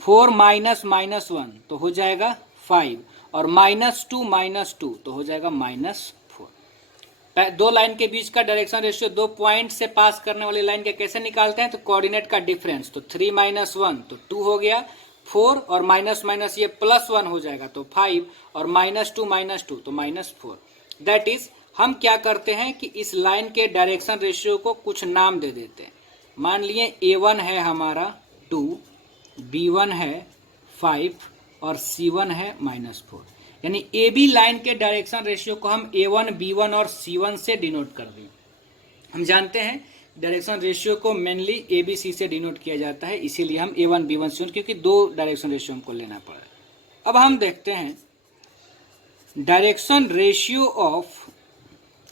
4 -1 तो हो जाएगा 5, और -2 -2 तो हो जाएगा -4। दो लाइन के बीच का डायरेक्शन रेशियो दो पॉइंट से पास करने वाली लाइन के कैसे निकालते हैं, तो कोऑर्डिनेट का डिफरेंस। तो 3 -1 तो 2 हो गया, 4 और माइनस माइनस ये +1 हो जाएगा तो 5, और -2 -2 तो -4। दैट इज हम क्या करते हैं कि इस लाइन के डायरेक्शन रेशियो को कुछ नाम दे देते हैं। मान लिए A1 है हमारा 2, B1 है 5 और C1 है -4। यानी AB लाइन के डायरेक्शन रेशियो को हम A1 B1 और C1 से डिनोट कर दें। हम जानते हैं डायरेक्शन रेशियो को मेनली ABC से डिनोट किया जाता है, इसीलिए हम A1 B1 C1 क्योंकि दो डायरेक्शन रेशियो हमको लेना पड़ा है। अब हम देखते हैं direction ratio of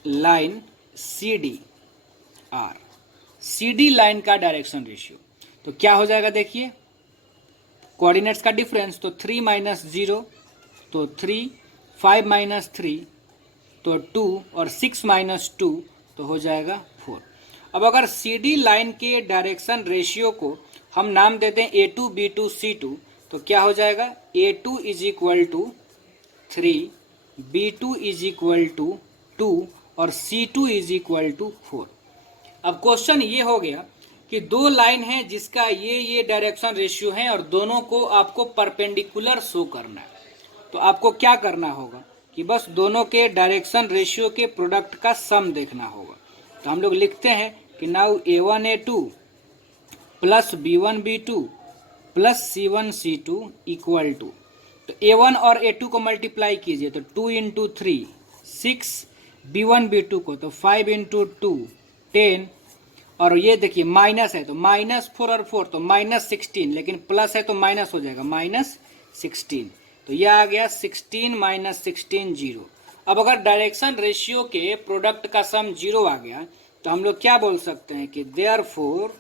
line CD R। CD line का डायरेक्शन रेशियो तो क्या हो जाएगा, देखिए कोऑर्डिनेट्स का डिफरेंस। तो 3 -0 तो 3, 5 -3 तो 2, और 6 -2 तो हो जाएगा 4। अब अगर CD लाइन के डायरेक्शन रेशियो को हम नाम देते हैं A2 B2 C2 तो क्या हो जाएगा, A2 = 3, B2 = 2 और C2 = 4। अब क्वेश्चन ये हो गया कि दो लाइन है जिसका ये डायरेक्शन रेशियो है और दोनों को आपको परपेंडिकुलर शो करना है। तो आपको क्या करना होगा, कि बस दोनों के डायरेक्शन रेशियो के प्रोडक्ट का सम देखना होगा। तो हम लोग लिखते हैं कि now A1A2 plus B1B2 plus C1C2 equal to, तो A1 और A2 को मल्टीप्लाई कीजिए तो 2 इंटू 3 6, B1B2 को तो 5 इंटू 2 10, और ये देखिए माइनस है तो -4 और 4 तो -16, लेकिन प्लस है तो माइनस हो जाएगा -16, तो यह आ गया 16 माइनस 16 0। अब अगर डायरेक्शन रेशियो के प्रोडक्ट का सम 0 आ गया तो हम लोग क्या बोल सकते हैं कि therefore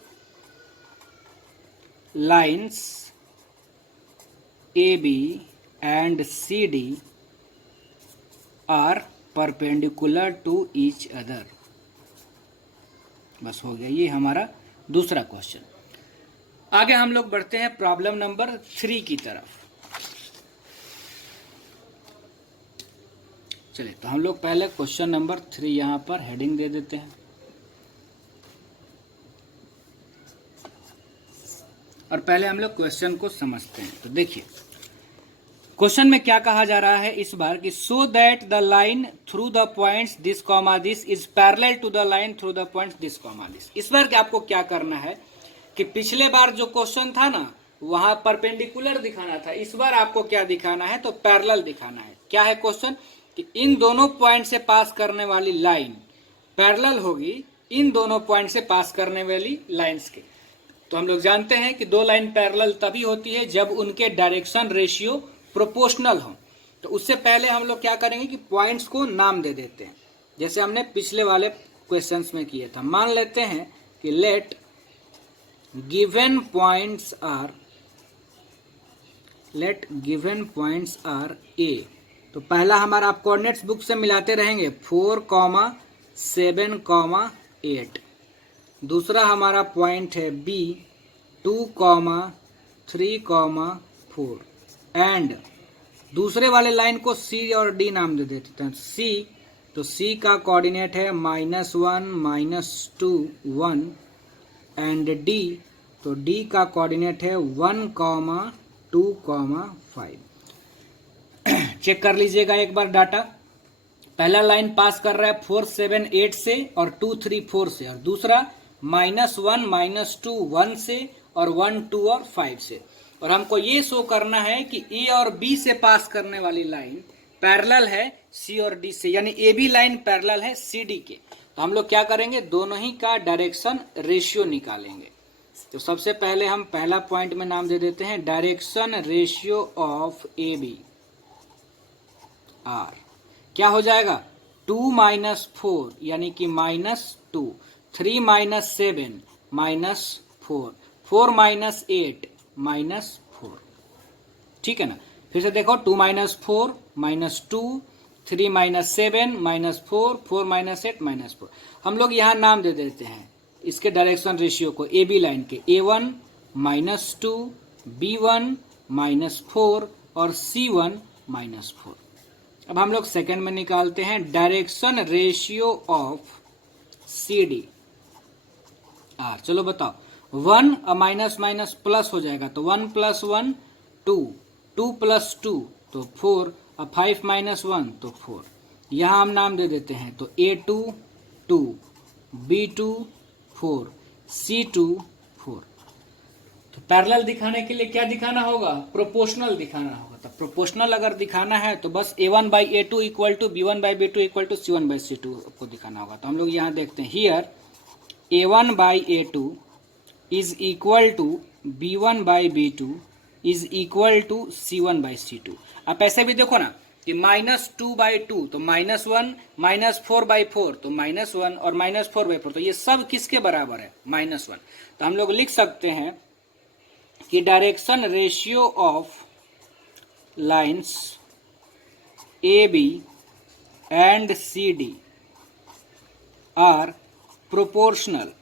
lines AB and CD are perpendicular to each other. बस हो गया, ये हमारा दूसरा क्वेश्चन। आगे हम लोग बढ़ते हैं प्रॉब्लम नंबर 3 की तरफ। चलिए, तो हम लोग पहले क्वेश्चन नंबर 3 यहां पर हेडिंग दे देते हैं और पहले हम लोग क्वेश्चन को समझते हैं। तो देखिए क्वेश्चन में क्या कहा जा रहा है इस बार कि so that the line through the points this comma this is parallel to the line through the points this comma this. इस बार आपको क्या करना है कि पिछले बार जो क्वेश्चन था ना वहां परपेंडिकुलर दिखाना था, इस बार आपको क्या दिखाना है तो पैरेलल दिखाना है। क्या है क्वेश्चन कि इन दोनों पॉइंट से पास करने वाली लाइन पैरेलल होगी इन दोनों पॉइंट से पास करने वाली लाइंस के। तो हम लोग जानते हैं कि दो लाइन पैरेलल तभी होती है जब उनके डायरेक्शन रेशियो प्रोपोर्शनल हो। तो उससे पहले हम लोग क्या करेंगे कि पॉइंट्स को नाम दे देते हैं, जैसे हमने पिछले वाले क्वेश्चंस में किया था। मान लेते हैं कि late given points R A. तो पहला हमारा आप कोऑर्डिनेट्स बुक से मिलाते रहेंगे 4, 7, 8। दूसरा हमारा पॉइंट है बी 2, 3, 4 एंड दूसरे वाले लाइन को सी और डी नाम दे देते हैं। सी, तो सी का कोऑर्डिनेट है -1, -2, 1 एंड डी, तो डी का कोऑर्डिनेट है 1, 2, 5। चेक कर लीजिएगा एक बार डाटा। पहला लाइन पास कर रहा है 4, 7, 8 से और 2, 3, 4 से, और दूसरा -1, -2, 1 से और 1, 2 और 5 से। और हमको ये शो करना है कि ए और बी से पास करने वाली लाइन पैरेलल है सी और डी से, यानी ए बी लाइन पैरेलल है सी डी के। तो हम लोग क्या करेंगे, दोनों ही का डायरेक्शन रेशियो निकालेंगे। तो सबसे पहले हम पहला पॉइंट में नाम दे देते हैं direction ratio of a b are. क्या हो जाएगा 2 - 4 यानी कि -2, 3 - 7 -4, 4 - 8 -4। ठीक है ना, फिर से देखो 2 - 4 -2, 3 - 7 -4, 4 - 8 -4। हम लोग यहाँ नाम दे देते हैं इसके डायरेक्शन रेशियो को ए बी लाइन के A1 -2, B1 -4 और C1 -4। अब हम लोग सेकंड में निकालते हैं direction ratio of c D are. चलो बताओ, 1 माइनस माइनस प्लस हो जाएगा तो 1 + 1 2, 2 + 2 तो 4, और 5 - 1 तो 4। यहाँ हम नाम दे देते हैं तो A2 2, B2 4, C2 4। तो पैरेलल दिखाने के लिए क्या दिखाना होगा, प्रोपोर्शनल दिखाना होगा। तो प्रोपोर्शनल अगर दिखाना है तो बस A1/A2 equal to B1/B2 equal to C1/C2 आपको दिखाना होगा। तो हम लोग यहाँ देखते हैं here A1/A2 is equal to B1/B2 is equal to C1/C2। आप ऐसे भी देखो ना कि -2/2 तो -1, -4/4 तो -1 और -4/4, तो ये सब किसके बराबर है, -1। तो हम लोग लिख सकते हैं कि direction ratio of lines A B and C D are proportional.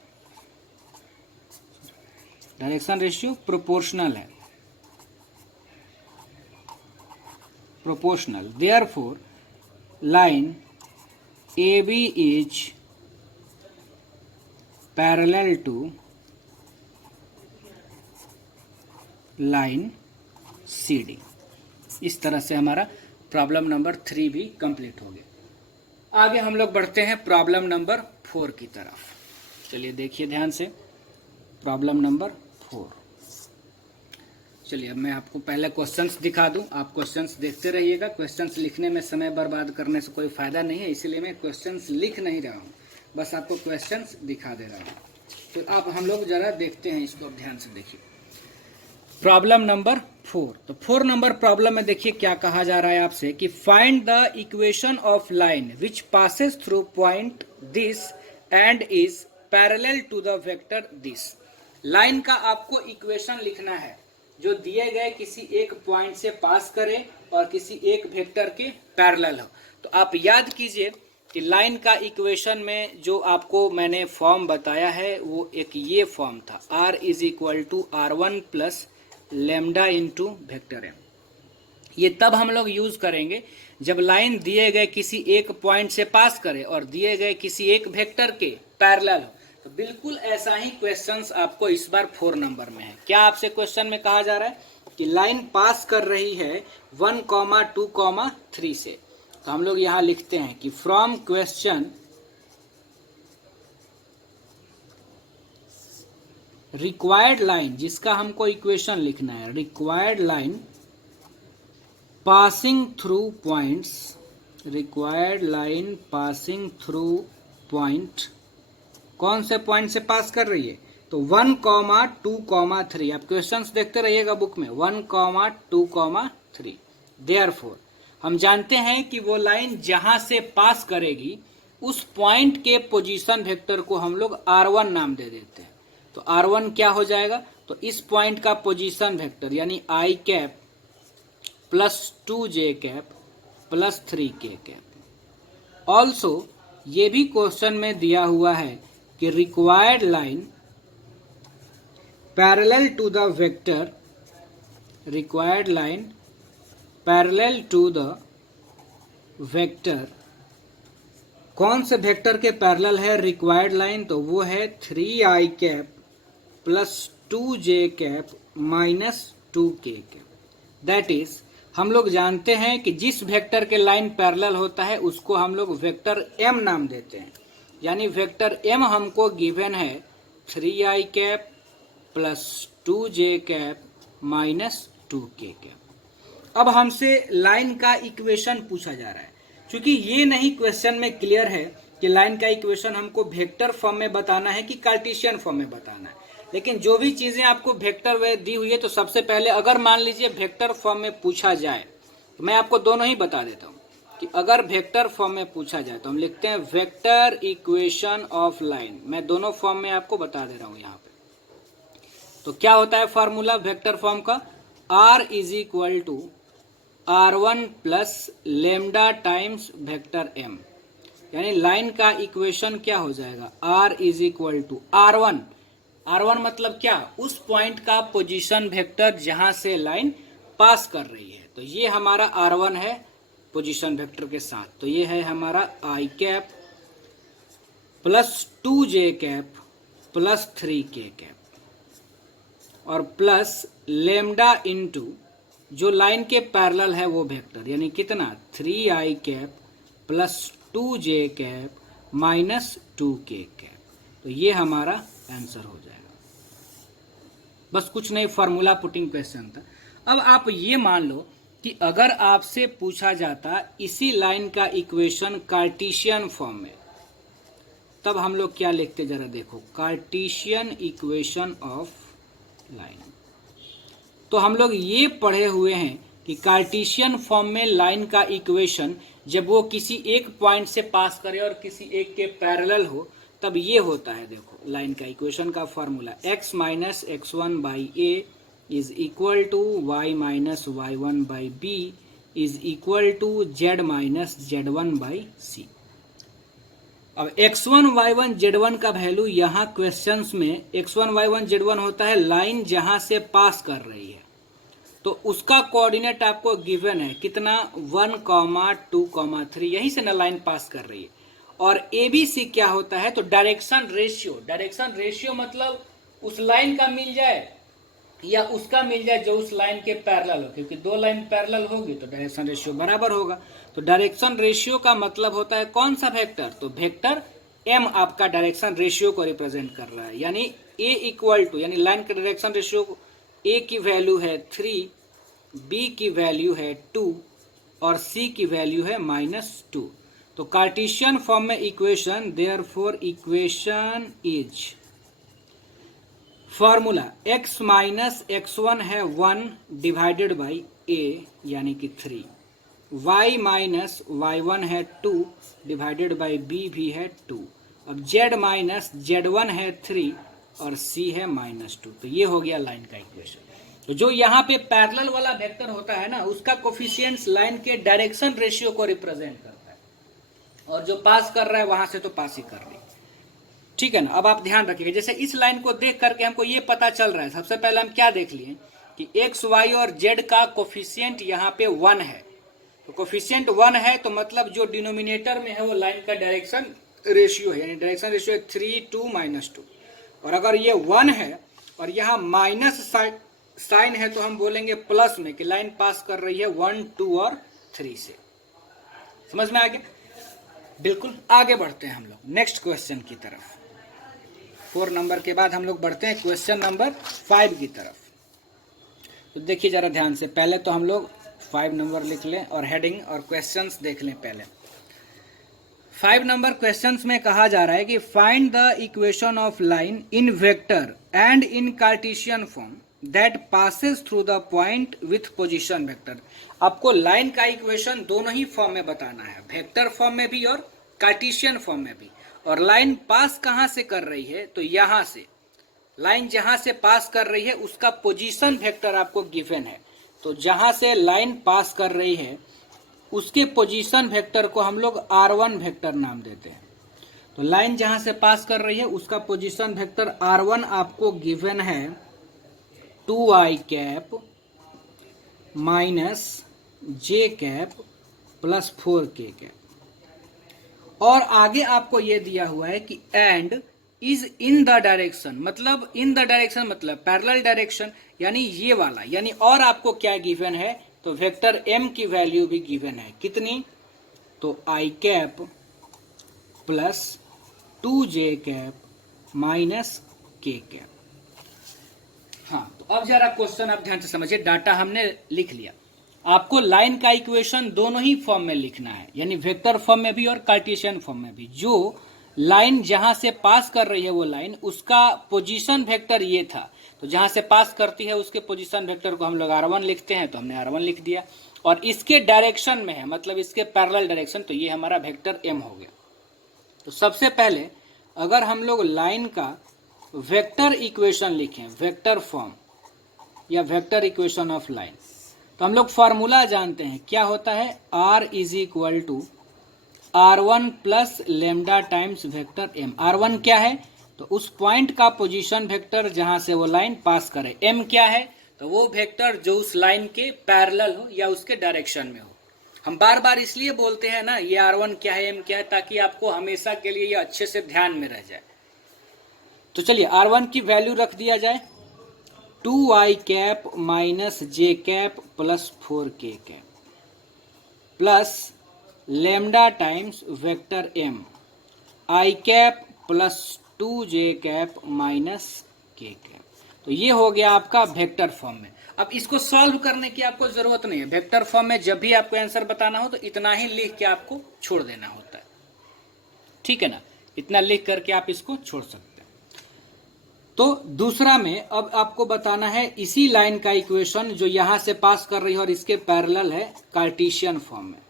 Direction ratio proportional है, proportional. Therefore line A B is parallel to line C D. इस तरह से हमारा प्रॉब्लम नंबर 3 भी कंप्लीट हो गया। आगे हम लोग बढ़ते हैं प्रॉब्लम नंबर 4 की तरफ। चलिए देखिए ध्यान से, प्रॉब्लम नंबर 4। चलिए अब मैं आपको पहले क्वेश्चंस दिखा दूं, आप क्वेश्चंस देखते रहिएगा। क्वेश्चंस लिखने में समय बर्बाद करने से कोई फ़ायदा नहीं है, इसीलिए मैं क्वेश्चंस लिख नहीं रहा हूं, बस आपको क्वेश्चंस दिखा दे रहा हूं। तो आप हम लोग ज़रा देखते हैं इसको, अब ध्यान से देखिए। प्रॉब्लम नंबर 4, तो 4 नंबर प्रॉब्लम में देखिए क्या कहा जा रहा है आपसे कि find the equation of line which passes through point this and is parallel to the vector this. Line का आपको इक्वेशन लिखना है जो दिए गए किसी एक पॉइंट से पास करे और किसी एक वेक्टर के पैरेलल हो। तो आप याद कीजिए कि लाइन का इक्वेशन में जो आपको मैंने फॉर्म बताया है वो एक ये फॉर्म था, r is equal to r1 plus lambda into vector m. ये तब हम लोग यूज करेंगे जब लाइन दिए गए किसी एक पॉइंट से पास करे और दिए गए किसी एक वेक्टर के पैरेलल हो। तो बिल्कुल ऐसा ही क्वेश्चंस आपको इस बार 4 नंबर में है। क्या आपसे क्वेश्चन में कहा जा रहा है कि लाइन पास कर रही है 1, 2, 3 से। तो हम लोग यहां लिखते हैं कि फ्रॉम क्वेश्चन रिक्वायर्ड लाइन, जिसका हमको इक्वेशन लिखना है, required line passing through points, required line passing through point, कौन से पॉइंट से पास कर रही है? तो 1, 2, 3। आप क्वेश्चंस देखते रहिएगा बुक में, 1, 2, 3। देयरफॉर हम जानते हैं कि वो लाइन जहां से पास करेगी उस पॉइंट के पोजीशन वेक्टर को हम लोग r1 नाम दे देते हैं। तो r1 क्या हो जाएगा? तो इस पॉइंट का पोजीशन वेक्टर यानी i cap plus 2j cap plus 3k cap. Also ये भी क्वेश्चन में दिया हुआ है कि required line parallel to the vector, required line parallel to the vector, कौन से वेक्टर के पैरेलल है रिक्वायर्ड लाइन? तो वो है 3i cap plus 2j cap minus 2k cap. That is हम लोग जानते हैं कि जिस वेक्टर के लाइन पैरेलल होता है उसको हम लोग वेक्टर m नाम देते हैं। यानी वेक्टर m हमको गिवन है 3i cap plus 2j cap minus 2k cap. अब हमसे लाइन का इक्वेशन पूछा जा रहा है। क्योंकि ये नहीं क्वेश्चन में क्लियर है कि लाइन का इक्वेशन हमको वेक्टर फॉर्म में बताना है कि कार्टेशियन फॉर्म में बताना है। लेकिन जो भी चीजें आपको वेक्टर वे दी हुई है, तो सबसे पहले अगर मान लीजिए वेक्टर फॉर्म में पूछा जाए, तो मैं आपको दोनों ही बता देता हूं कि अगर वेक्टर फॉर्म में पूछा जाए तो हम लिखते हैं वेक्टर इक्वेशन ऑफ लाइन। मैं दोनों फॉर्म में आपको बता दे रहा हूं यहाँ पे। तो क्या होता है फॉर्मूला वेक्टर फॉर्म का? r is equal to r1 plus lambda times vector m। यानी लाइन का इक्वेशन क्या हो जाएगा? r is equal to r1, r1 मतलब क्या? उस पॉइंट का पोजीशन वेक्टर जहां से लाइन पास कर रही है। तो ये हमारा r1 है पोजीशन वेक्टर के साथ। तो ये है हमारा i cap plus 2j cap plus 3k cap और प्लस लेमडा इंटू जो लाइन के पैरेलल है वो वेक्टर, यानी कितना? 3i cap plus 2j cap minus 2k cap. तो ये हमारा आंसर हो जाएगा। बस कुछ नहीं, फार्मूला पुटिंग क्वेश्चन था। अब आप ये मान लो कि अगर आपसे पूछा जाता इसी लाइन का इक्वेशन कार्टेशियन फॉर्म में, तब हम लोग क्या लिखते जरा देखो, कार्टेशियन इक्वेशन ऑफ लाइन। तो हम लोग ये पढ़े हुए हैं कि कार्टेशियन फॉर्म में लाइन का इक्वेशन जब वो किसी एक पॉइंट से पास करे और किसी एक के पैरेलल हो तब ये होता है। देखो लाइन का इक्वेशन का formula, x minus x1 by A is equal to y minus y1 by B is equal to z minus z1 by C. अब x1 y1 z1 का वैल्यू यहाँ क्वेश्चंस में x1 y1 z1 होता है line जहां से पास कर रही है। तो उसका कोऑर्डिनेट आपको गिवन है कितना? 1, 2, 3, यहीं से ना लाइन पास कर रही है। और ABC क्या होता है? तो डायरेक्शन रेशियो। डायरेक्शन रेशियो मतलब उस लाइन का मिल जाए या उसका मिल जाए जो उस लाइन के पैरेलल हो, क्योंकि दो लाइन पैरेलल होगी तो डायरेक्शन रेशियो बराबर होगा। तो डायरेक्शन रेशियो का मतलब होता है कौन सा वेक्टर, तो वेक्टर m आपका डायरेक्शन रेशियो को रिप्रेजेंट कर रहा है, यानी a इक्वल टू, यानी लाइन का डायरेक्शन रेशियो a की वैल्यू है 3, b की वैल्यू है 2 और c की वैल्यू है -2। तो कार्टेशियन फॉर्म में equation, therefore equation is formula x minus x1 है 1 डिवाइडेड बाई a यानी कि 3, y माइनस y1 है 2 डिवाइडेड बाई b भी है 2, अब z माइनस z1 है 3 और c है -2। तो ये हो गया लाइन का इक्वेशन। तो जो यहाँ पे पैरेलल वाला वेक्टर होता है ना, उसका कोफिशिएंट्स लाइन के डायरेक्शन रेशियो को रिप्रेजेंट करता है, और जो पास कर रहा है वहां से तो पास ही कर रही, ठीक है ना। अब आप ध्यान रखिएगा, जैसे इस लाइन को देख करके हमको ये पता चल रहा है, सबसे पहले हम क्या देख लिए कि x, y और z का कोफिशिएंट यहाँ पे 1 है। तो कोफिशिएंट 1 है तो मतलब जो डिनोमिनेटर में है वो लाइन का डायरेक्शन रेशियो है, यानी डायरेक्शन रेशियो है 3, 2, -2। और अगर ये 1 है और यहाँ माइनस साइन है तो हम बोलेंगे प्लस में कि लाइन पास कर रही है 1, 2 और 3 से। समझ में आ गया? बिल्कुल। आगे बढ़ते हैं हम लोग नेक्स्ट क्वेश्चन की तरफ। 4 नंबर के बाद हम लोग बढ़ते हैं क्वेश्चन नंबर 5 की तरफ। तो देखिए जरा ध्यान से, पहले तो हम लोग 5 नंबर लिख लें और हेडिंग और क्वेश्चंस देख लें पहले। 5 नंबर क्वेश्चंस में कहा जा रहा है कि find the equation of line in vector and in Cartesian form that passes through the point with position vector. आपको लाइन का इक्वेशन दोनों ही फॉर्म में बताना है, वेक्टर फॉर्म में भी और कार्टेशियन फॉर्म में भी। और लाइन पास कहां से कर रही है, तो यहां से लाइन जहां से पास कर रही है उसका पोजीशन वेक्टर आपको गिवन है। तो जहां से लाइन पास कर रही है उसके पोजीशन वेक्टर को हम लोग r1 वेक्टर नाम देते हैं। तो लाइन जहां से पास कर रही है उसका पोजीशन वेक्टर r1 आपको गिवन है 2i cap minus j cap plus 4k cap. और आगे आपको यह दिया हुआ है कि and is in the direction, मतलब इन द डायरेक्शन मतलब पैरेलल डायरेक्शन, यानी ये वाला, यानी और आपको क्या गिवन है, तो वेक्टर m की वैल्यू भी गिवन है, कितनी, तो i cap plus 2j cap minus k cap. हाँ, तो अब जरा क्वेश्चन आप ध्यान से समझिए, डाटा हमने लिख लिया। आपको लाइन का इक्वेशन दोनों ही फॉर्म में लिखना है, यानी वेक्टर फॉर्म में भी और कार्टेशियन फॉर्म में भी। जो लाइन जहां से पास कर रही है वो लाइन, उसका पोजीशन वेक्टर ये था, तो जहां से पास करती है उसके पोजीशन वेक्टर को हम लोग r1 लिखते हैं, तो हमने r1 लिख दिया। और इसके डायरेक्शन में है, मतलब इसके पैरेलल डायरेक्शन, तो ये हमारा वेक्टर m हो गया। तो सबसे पहले अगर हम लोग लाइन का वेक्टर इक्वेशन लिखें, वेक्टर फॉर्म या वेक्टर इक्वेशन ऑफ लाइन, तो हम लोग फार्मूला जानते हैं, क्या होता है, r is equal to r1 plus lambda times vector m। r1 क्या है, तो उस पॉइंट का पोजीशन वेक्टर जहां से वो लाइन पास करे। m क्या है, तो वो वेक्टर जो उस लाइन के पैरेलल हो या उसके डायरेक्शन में हो। हम बार बार इसलिए बोलते हैं ना ये r1 क्या है, m क्या है, ताकि आपको हमेशा के लिए ये अच्छे से ध्यान में रह जाए। तो चलिए r1 की वैल्यू रख दिया जाए 2i cap minus j cap plus 4k cap plus lambda times vector m i cap plus 2j cap minus k cap. तो ये हो गया आपका वेक्टर फॉर्म में। अब इसको सॉल्व करने की आपको जरूरत नहीं है, वेक्टर फॉर्म में जब भी आपको आंसर बताना हो तो इतना ही लिख के आपको छोड़ देना होता है, ठीक है ना, इतना लिख करके आप इसको छोड़ सकते हैं। तो दूसरा में अब आपको बताना है इसी लाइन का इक्वेशन जो यहां से पास कर रही है और इसके पैरेलल है कार्टेशियन फॉर्म में।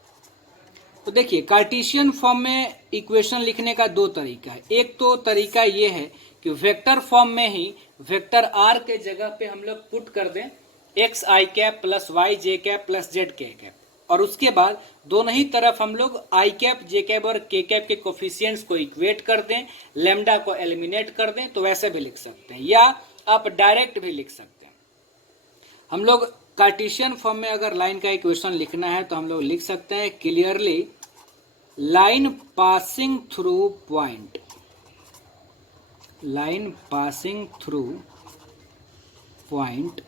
तो देखिए कार्टेशियन फॉर्म में इक्वेशन लिखने का दो तरीका है। एक तो तरीका ये है कि वेक्टर फॉर्म में ही वेक्टर r के जगह पे हम लोग पुट कर दें एक्स आई कैप प्लस वाई जे कैप प्लस जेड के कैप, और उसके बाद दोनों ही तरफ हम लोग आई कैप जे कैप और के कैप के कोफिशिएंट्स को इक्वेट कर दें, लेमडा को एलिमिनेट कर दें, तो वैसे भी लिख सकते हैं, या आप डायरेक्ट भी लिख सकते हैं। हम लोग कार्टेशियन फॉर्म में अगर लाइन का इक्वेशन लिखना है तो हम लोग लिख सकते हैं clearly line passing through point,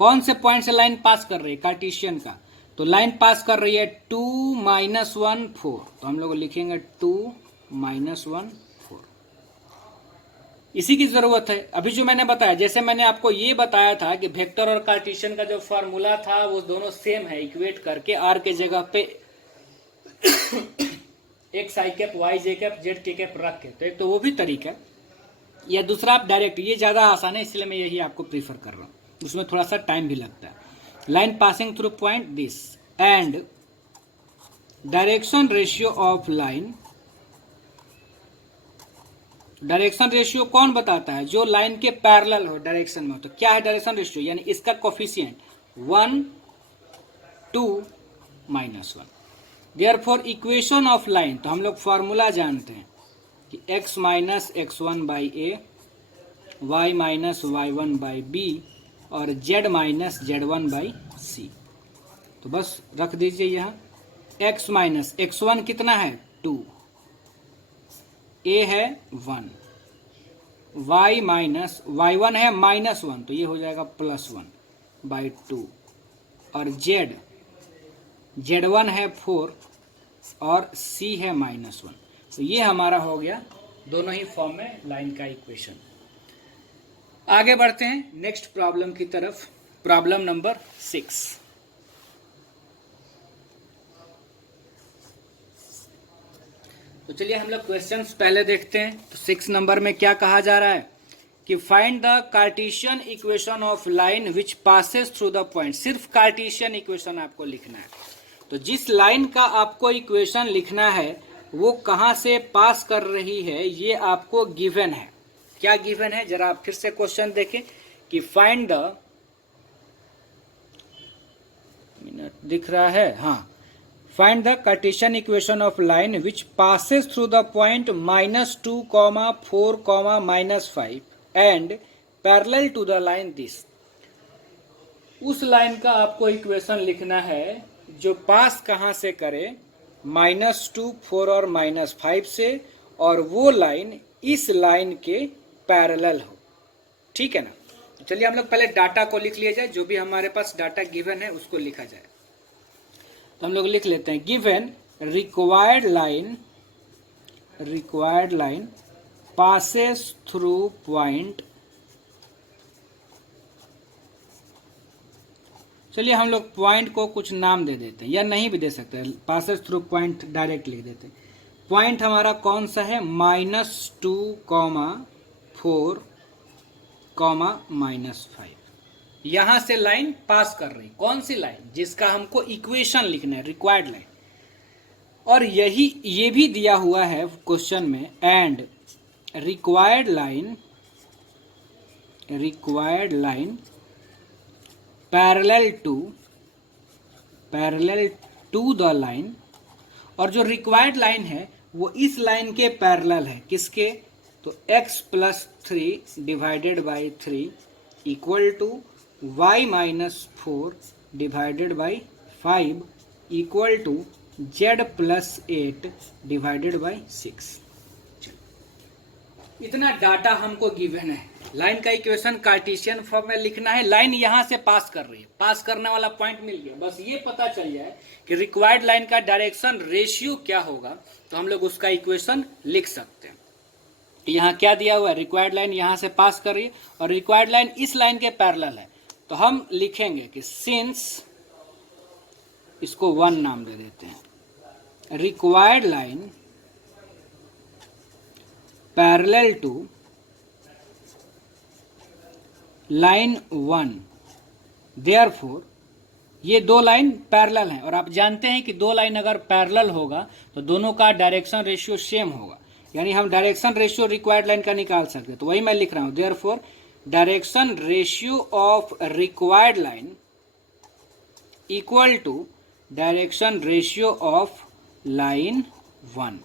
कौन से पॉइंट से लाइन पास कर रही है, कार्टेशियन का, तो लाइन पास कर रही है 2 -1 4, तो हम लोग लिखेंगे 2 -1 4। इसी की जरूरत है। अभी जो मैंने बताया, जैसे मैंने आपको ये बताया था कि वेक्टर और कार्टेशियन का जो फॉर्मूला था वो दोनों सेम है, इक्वेट करके आर के जगह पे एक्स आई कैप, वाई जे कैप, जेड के कैप रख के, तो एक तो वो भी तरीका है, या दूसरा आप डायरेक्ट, ये ज्यादा आसान है इसलिए मैं यही आपको प्रीफर कर रहा हूँ, उसमें थोड़ा सा टाइम भी लगता है। Line passing through point this and direction ratio of line, direction ratio कौन बताता है, जो लाइन के पैरेलल हो डायरेक्शन में हो, तो क्या है डायरेक्शन रेशियो, यानी इसका coefficient 1 2 -1। Therefore equation of line, तो हम लोग फॉर्मूला जानते हैं कि x minus x1 by a, y minus y1 by b और z minus z1 by c. तो बस रख दीजिए यहाँ, x माइनस x1 कितना है 2, a है 1, y माइनस y1 है -1, तो ये हो जाएगा +1 बाई 2, और z1 है 4 और c है -1। तो ये हमारा हो गया दोनों ही फॉर्म में लाइन का इक्वेशन। आगे बढ़ते हैं नेक्स्ट प्रॉब्लम की तरफ, प्रॉब्लम नंबर 6। तो चलिए हम लोग क्वेश्चंस पहले देखते हैं। तो 6 नंबर में क्या कहा जा रहा है कि find the Cartesian equation of line which passes through the point. सिर्फ कार्टेशियन इक्वेशन आपको लिखना है। तो जिस लाइन का आपको इक्वेशन लिखना है वो कहां से पास कर रही है ये आपको गिवन है। क्या गिवन है, जरा आप फिर से क्वेश्चन देखें कि फाइंड द, मिनट दिख रहा है, हाँ, find the Cartesian equation of line which passes through the point -2, 4, -5 and parallel to the line this. उस लाइन का आपको इक्वेशन लिखना है जो पास कहां से करे, -2, 4 और -5 से, और वो लाइन इस लाइन के पैरेलल हो। ठीक है ना। तो चलिए हम लोग पहले डाटा को लिख लिया जाए, जो भी हमारे पास डाटा गिवन है उसको लिखा जाए। तो हम लोग लिख लेते हैं given required line passes through point. चलिए हम लोग पॉइंट को कुछ नाम दे देते हैं, या नहीं भी दे सकते, पासेस थ्रू पॉइंट डायरेक्ट लिख देते हैं। पॉइंट हमारा कौन सा है, -2, 4, -5। यहां से लाइन पास कर रही, कौन सी लाइन, जिसका हमको इक्वेशन लिखना है, रिक्वायर्ड लाइन। और ये भी दिया हुआ है क्वेश्चन में, and required line parallel to the line, और जो रिक्वायर्ड लाइन है वो इस लाइन के पैरेलल है, किसके, तो x + 3 divided by 3 equal to y - 4 divided by 5 equal to z + 8 divided by 6। इतना डाटा हमको गिवन है। लाइन का इक्वेशन कार्टेशियन फॉर्म में लिखना है, लाइन यहां से पास कर रही है, पास करने वाला पॉइंट मिल गया, बस ये पता चल जाए कि रिक्वायर्ड लाइन का डायरेक्शन रेशियो क्या होगा, तो हम लोग उसका इक्वेशन लिख सकते हैं। यहाँ क्या दिया हुआ है, रिक्वायर्ड लाइन यहां से पास कर रही है और रिक्वायर्ड लाइन इस लाइन के पैरेलल है, तो हम लिखेंगे कि सिंस, इसको 1 नाम दे देते हैं, required line parallel to line 1, therefore ये दो लाइन पैरेलल हैं, और आप जानते हैं कि दो लाइन अगर पैरेलल होगा तो दोनों का डायरेक्शन रेशियो सेम होगा, यानी हम डायरेक्शन रेशियो रिक्वायर्ड लाइन का निकाल सकते हैं। तो वही मैं लिख रहा हूं, therefore direction ratio of required line equal to direction ratio of line 1।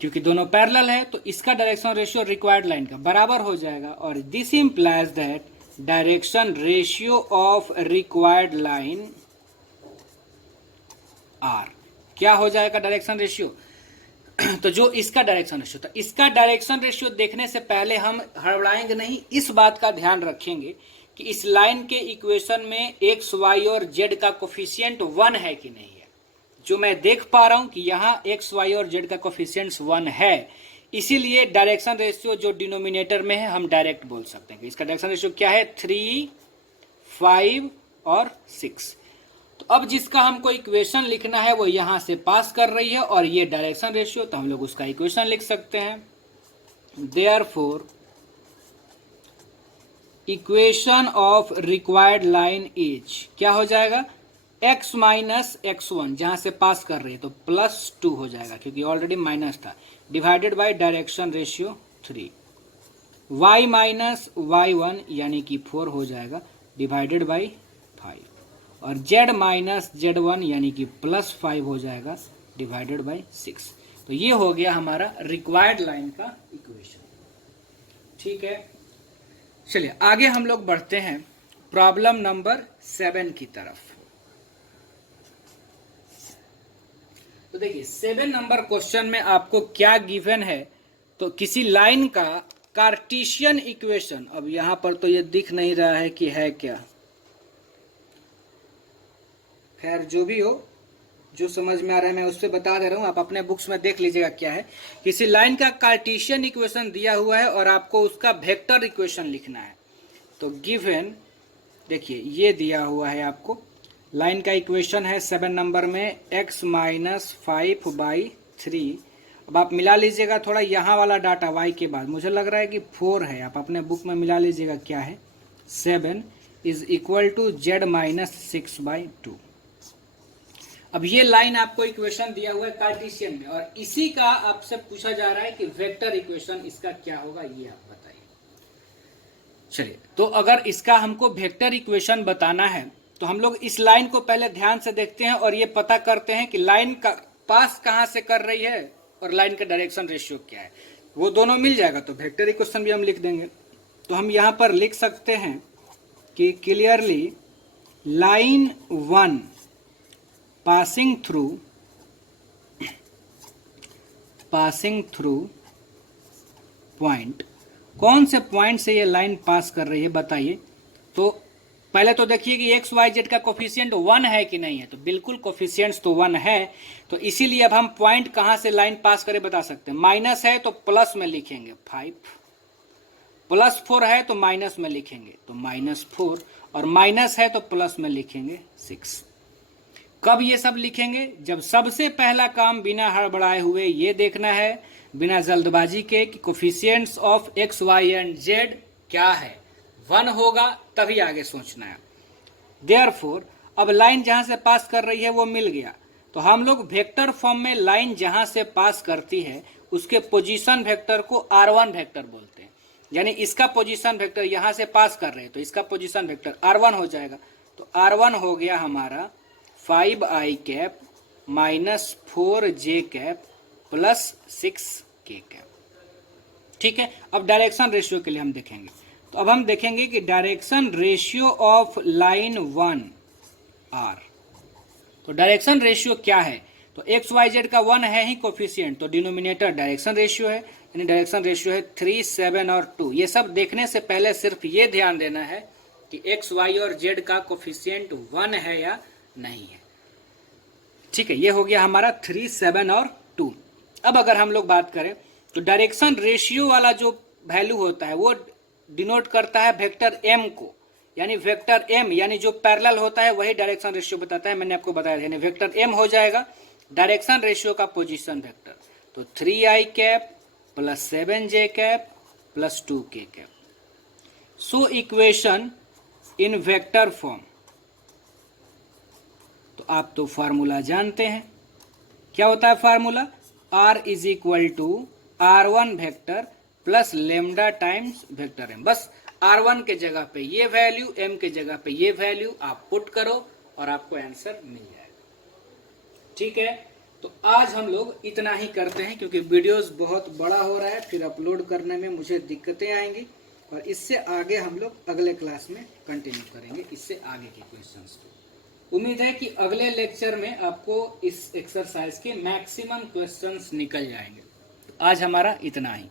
क्योंकि दोनों पैरेलल है तो इसका डायरेक्शन रेशियो रिक्वायर्ड लाइन का बराबर हो जाएगा, और this implies that direction ratio of required line are क्या हो जाएगा, डायरेक्शन रेशियो तो जो इसका डायरेक्शन रेशियो था, इसका डायरेक्शन रेशियो देखने से पहले हम हड़बड़ाएंगे नहीं, इस बात का ध्यान रखेंगे कि इस लाइन के इक्वेशन में एक्स वाई और जेड का कोफिशिएंट 1 है कि नहीं है। जो मैं देख पा रहा हूं कि यहाँ एक्स वाई और जेड का कोफिशिएंट 1 है, इसीलिए डायरेक्शन रेशियो जो डिनोमिनेटर में है हम डायरेक्ट बोल सकते हैं कि इसका डायरेक्शन रेशियो क्या है, 3, 5 और 6। तो अब जिसका हमको इक्वेशन लिखना है वो यहां से पास कर रही है और ये डायरेक्शन रेशियो, तो हम लोग उसका इक्वेशन लिख सकते हैं। Therefore equation of required line is क्या हो जाएगा, x माइनस x1, जहां से पास कर रही है तो +2 हो जाएगा क्योंकि ऑलरेडी माइनस था, divided by direction ratio 3, y minus y1 यानी कि 4 हो जाएगा, डिवाइडेड बाय 5, और z माइनस z1 यानी कि +5 हो जाएगा, डिवाइडेड बाय 6। तो ये हो गया हमारा रिक्वायर्ड लाइन का इक्वेशन। ठीक है, चलिए आगे हम लोग बढ़ते हैं प्रॉब्लम नंबर 7 की तरफ। तो देखिए 7 नंबर क्वेश्चन में आपको क्या गिवन है, तो किसी लाइन का कार्टेशियन इक्वेशन, अब यहां पर तो ये दिख नहीं रहा है कि है क्या, खैर जो भी हो, जो समझ में आ रहा है मैं उससे बता दे रहा हूं, आप अपने बुक्स में देख लीजिएगा क्या है। किसी लाइन का कार्टेशियन इक्वेशन दिया हुआ है और आपको उसका वेक्टर इक्वेशन लिखना है। तो गिवन देखिए ये दिया हुआ है आपको, लाइन का इक्वेशन है 7 नंबर में x माइनस 5/3। अब आप मिला लीजिएगा थोड़ा यहाँ वाला डाटा y के बाद, मुझे लग रहा है कि 4 है, आप अपने बुक में मिला लीजिएगा क्या है, 7 is equal to z minus 6/2। अब ये लाइन आपको इक्वेशन दिया हुआ है कार्टेशियन में, और इसी का आपसे पूछा जा रहा है कि वेक्टर इक्वेशन इसका क्या होगा, ये आप बताइए। चलिए, तो अगर इसका हमको वेक्टर इक्वेशन बताना है तो हम लोग इस लाइन को पहले ध्यान से देखते हैं और ये पता करते हैं कि लाइन का पास कहां से कर रही है और लाइन का डायरेक्शन रेशियो क्या है। वो दोनों मिल जाएगा तो वेक्टर इक्वेशन भी हम लिख देंगे। तो हम यहां पर लिख सकते हैं कि clearly line 1 passing through point, कौन से पॉइंट से ये लाइन पास कर रही है बताइए। तो पहले तो देखिए कि एक्स वाई जेड का कोफिशिएंट 1 है कि नहीं है, तो बिल्कुल कोफिशिएंट्स तो 1 है, तो इसीलिए अब हम पॉइंट कहां से लाइन पास करे बता सकते हैं। माइनस है तो प्लस में लिखेंगे 5, +4 है तो माइनस में लिखेंगे तो -4, और माइनस है तो प्लस में लिखेंगे 6। कब ये सब लिखेंगे, जब सबसे पहला काम बिना हड़बड़ाए हुए ये देखना है, बिना जल्दबाजी के, कि coefficients of x y and z क्या है, 1 होगा तभी आगे सोचना है। देयरफॉर अब लाइन जहां से पास कर रही है वो मिल गया, तो हम लोग वेक्टर फॉर्म में लाइन जहां से पास करती है उसके पोजीशन वेक्टर को R1 वेक्टर बोलते हैं। यानी इसका पोजीशन वेक्टर यहां से पास कर रहे हैं तो इसका पोजीशन वेक्टर R1 हो जाएगा। तो R1 हो गया हमारा 5i cap minus 4j cap plus 6k cap. ठीक है, अब डायरेक्शन रेशियो के लिए हम देखेंगे। तो अब हम देखेंगे कि direction ratio of line 1 R, तो डायरेक्शन रेशियो क्या है, तो एक्स वाई जेड का 1 है ही कोफिशिएंट, तो डिनोमिनेटर डायरेक्शन रेशियो है, यानी डायरेक्शन रेशियो है 3, 7 और 2। ये सब देखने से पहले सिर्फ ये ध्यान देना है कि एक्स वाई और जेड का कोफिशिएंट 1 है या नहीं है। ठीक है, ये हो गया हमारा 3, 7 और 2। अब अगर हम लोग बात करें तो डायरेक्शन रेशियो वाला जो वैल्यू होता है वो डिनोट करता है वेक्टर m को, यानी वेक्टर m यानी जो पैरेलल होता है वही डायरेक्शन रेशियो बताता है। मैंने आपको बताया था, यानी वेक्टर m हो जाएगा डायरेक्शन रेशियो का पोजीशन वेक्टर। तो 3i cap plus 7j cap plus 2k cap. So equation in vector form, तो आप तो फार्मूला जानते हैं, क्या होता है formula, r is equal to r1 vector plus lambda times vector m। बस r1 के जगह पे ये वैल्यू, m के जगह पे ये वैल्यू आप पुट करो और आपको आंसर मिल जाएगा। ठीक है, तो आज हम लोग इतना ही करते हैं क्योंकि वीडियोस बहुत बड़ा हो रहा है, फिर अपलोड करने में मुझे दिक्कतें आएंगी, और इससे आगे हम लोग अगले क्लास में कंटिन्यू करेंगे इससे आगे के क्वेश्चंस को। उम्मीद है कि अगले लेक्चर में आपको इस एक्सरसाइज के मैक्सिमम क्वेश्चंस निकल जाएंगे। आज हमारा इतना ही।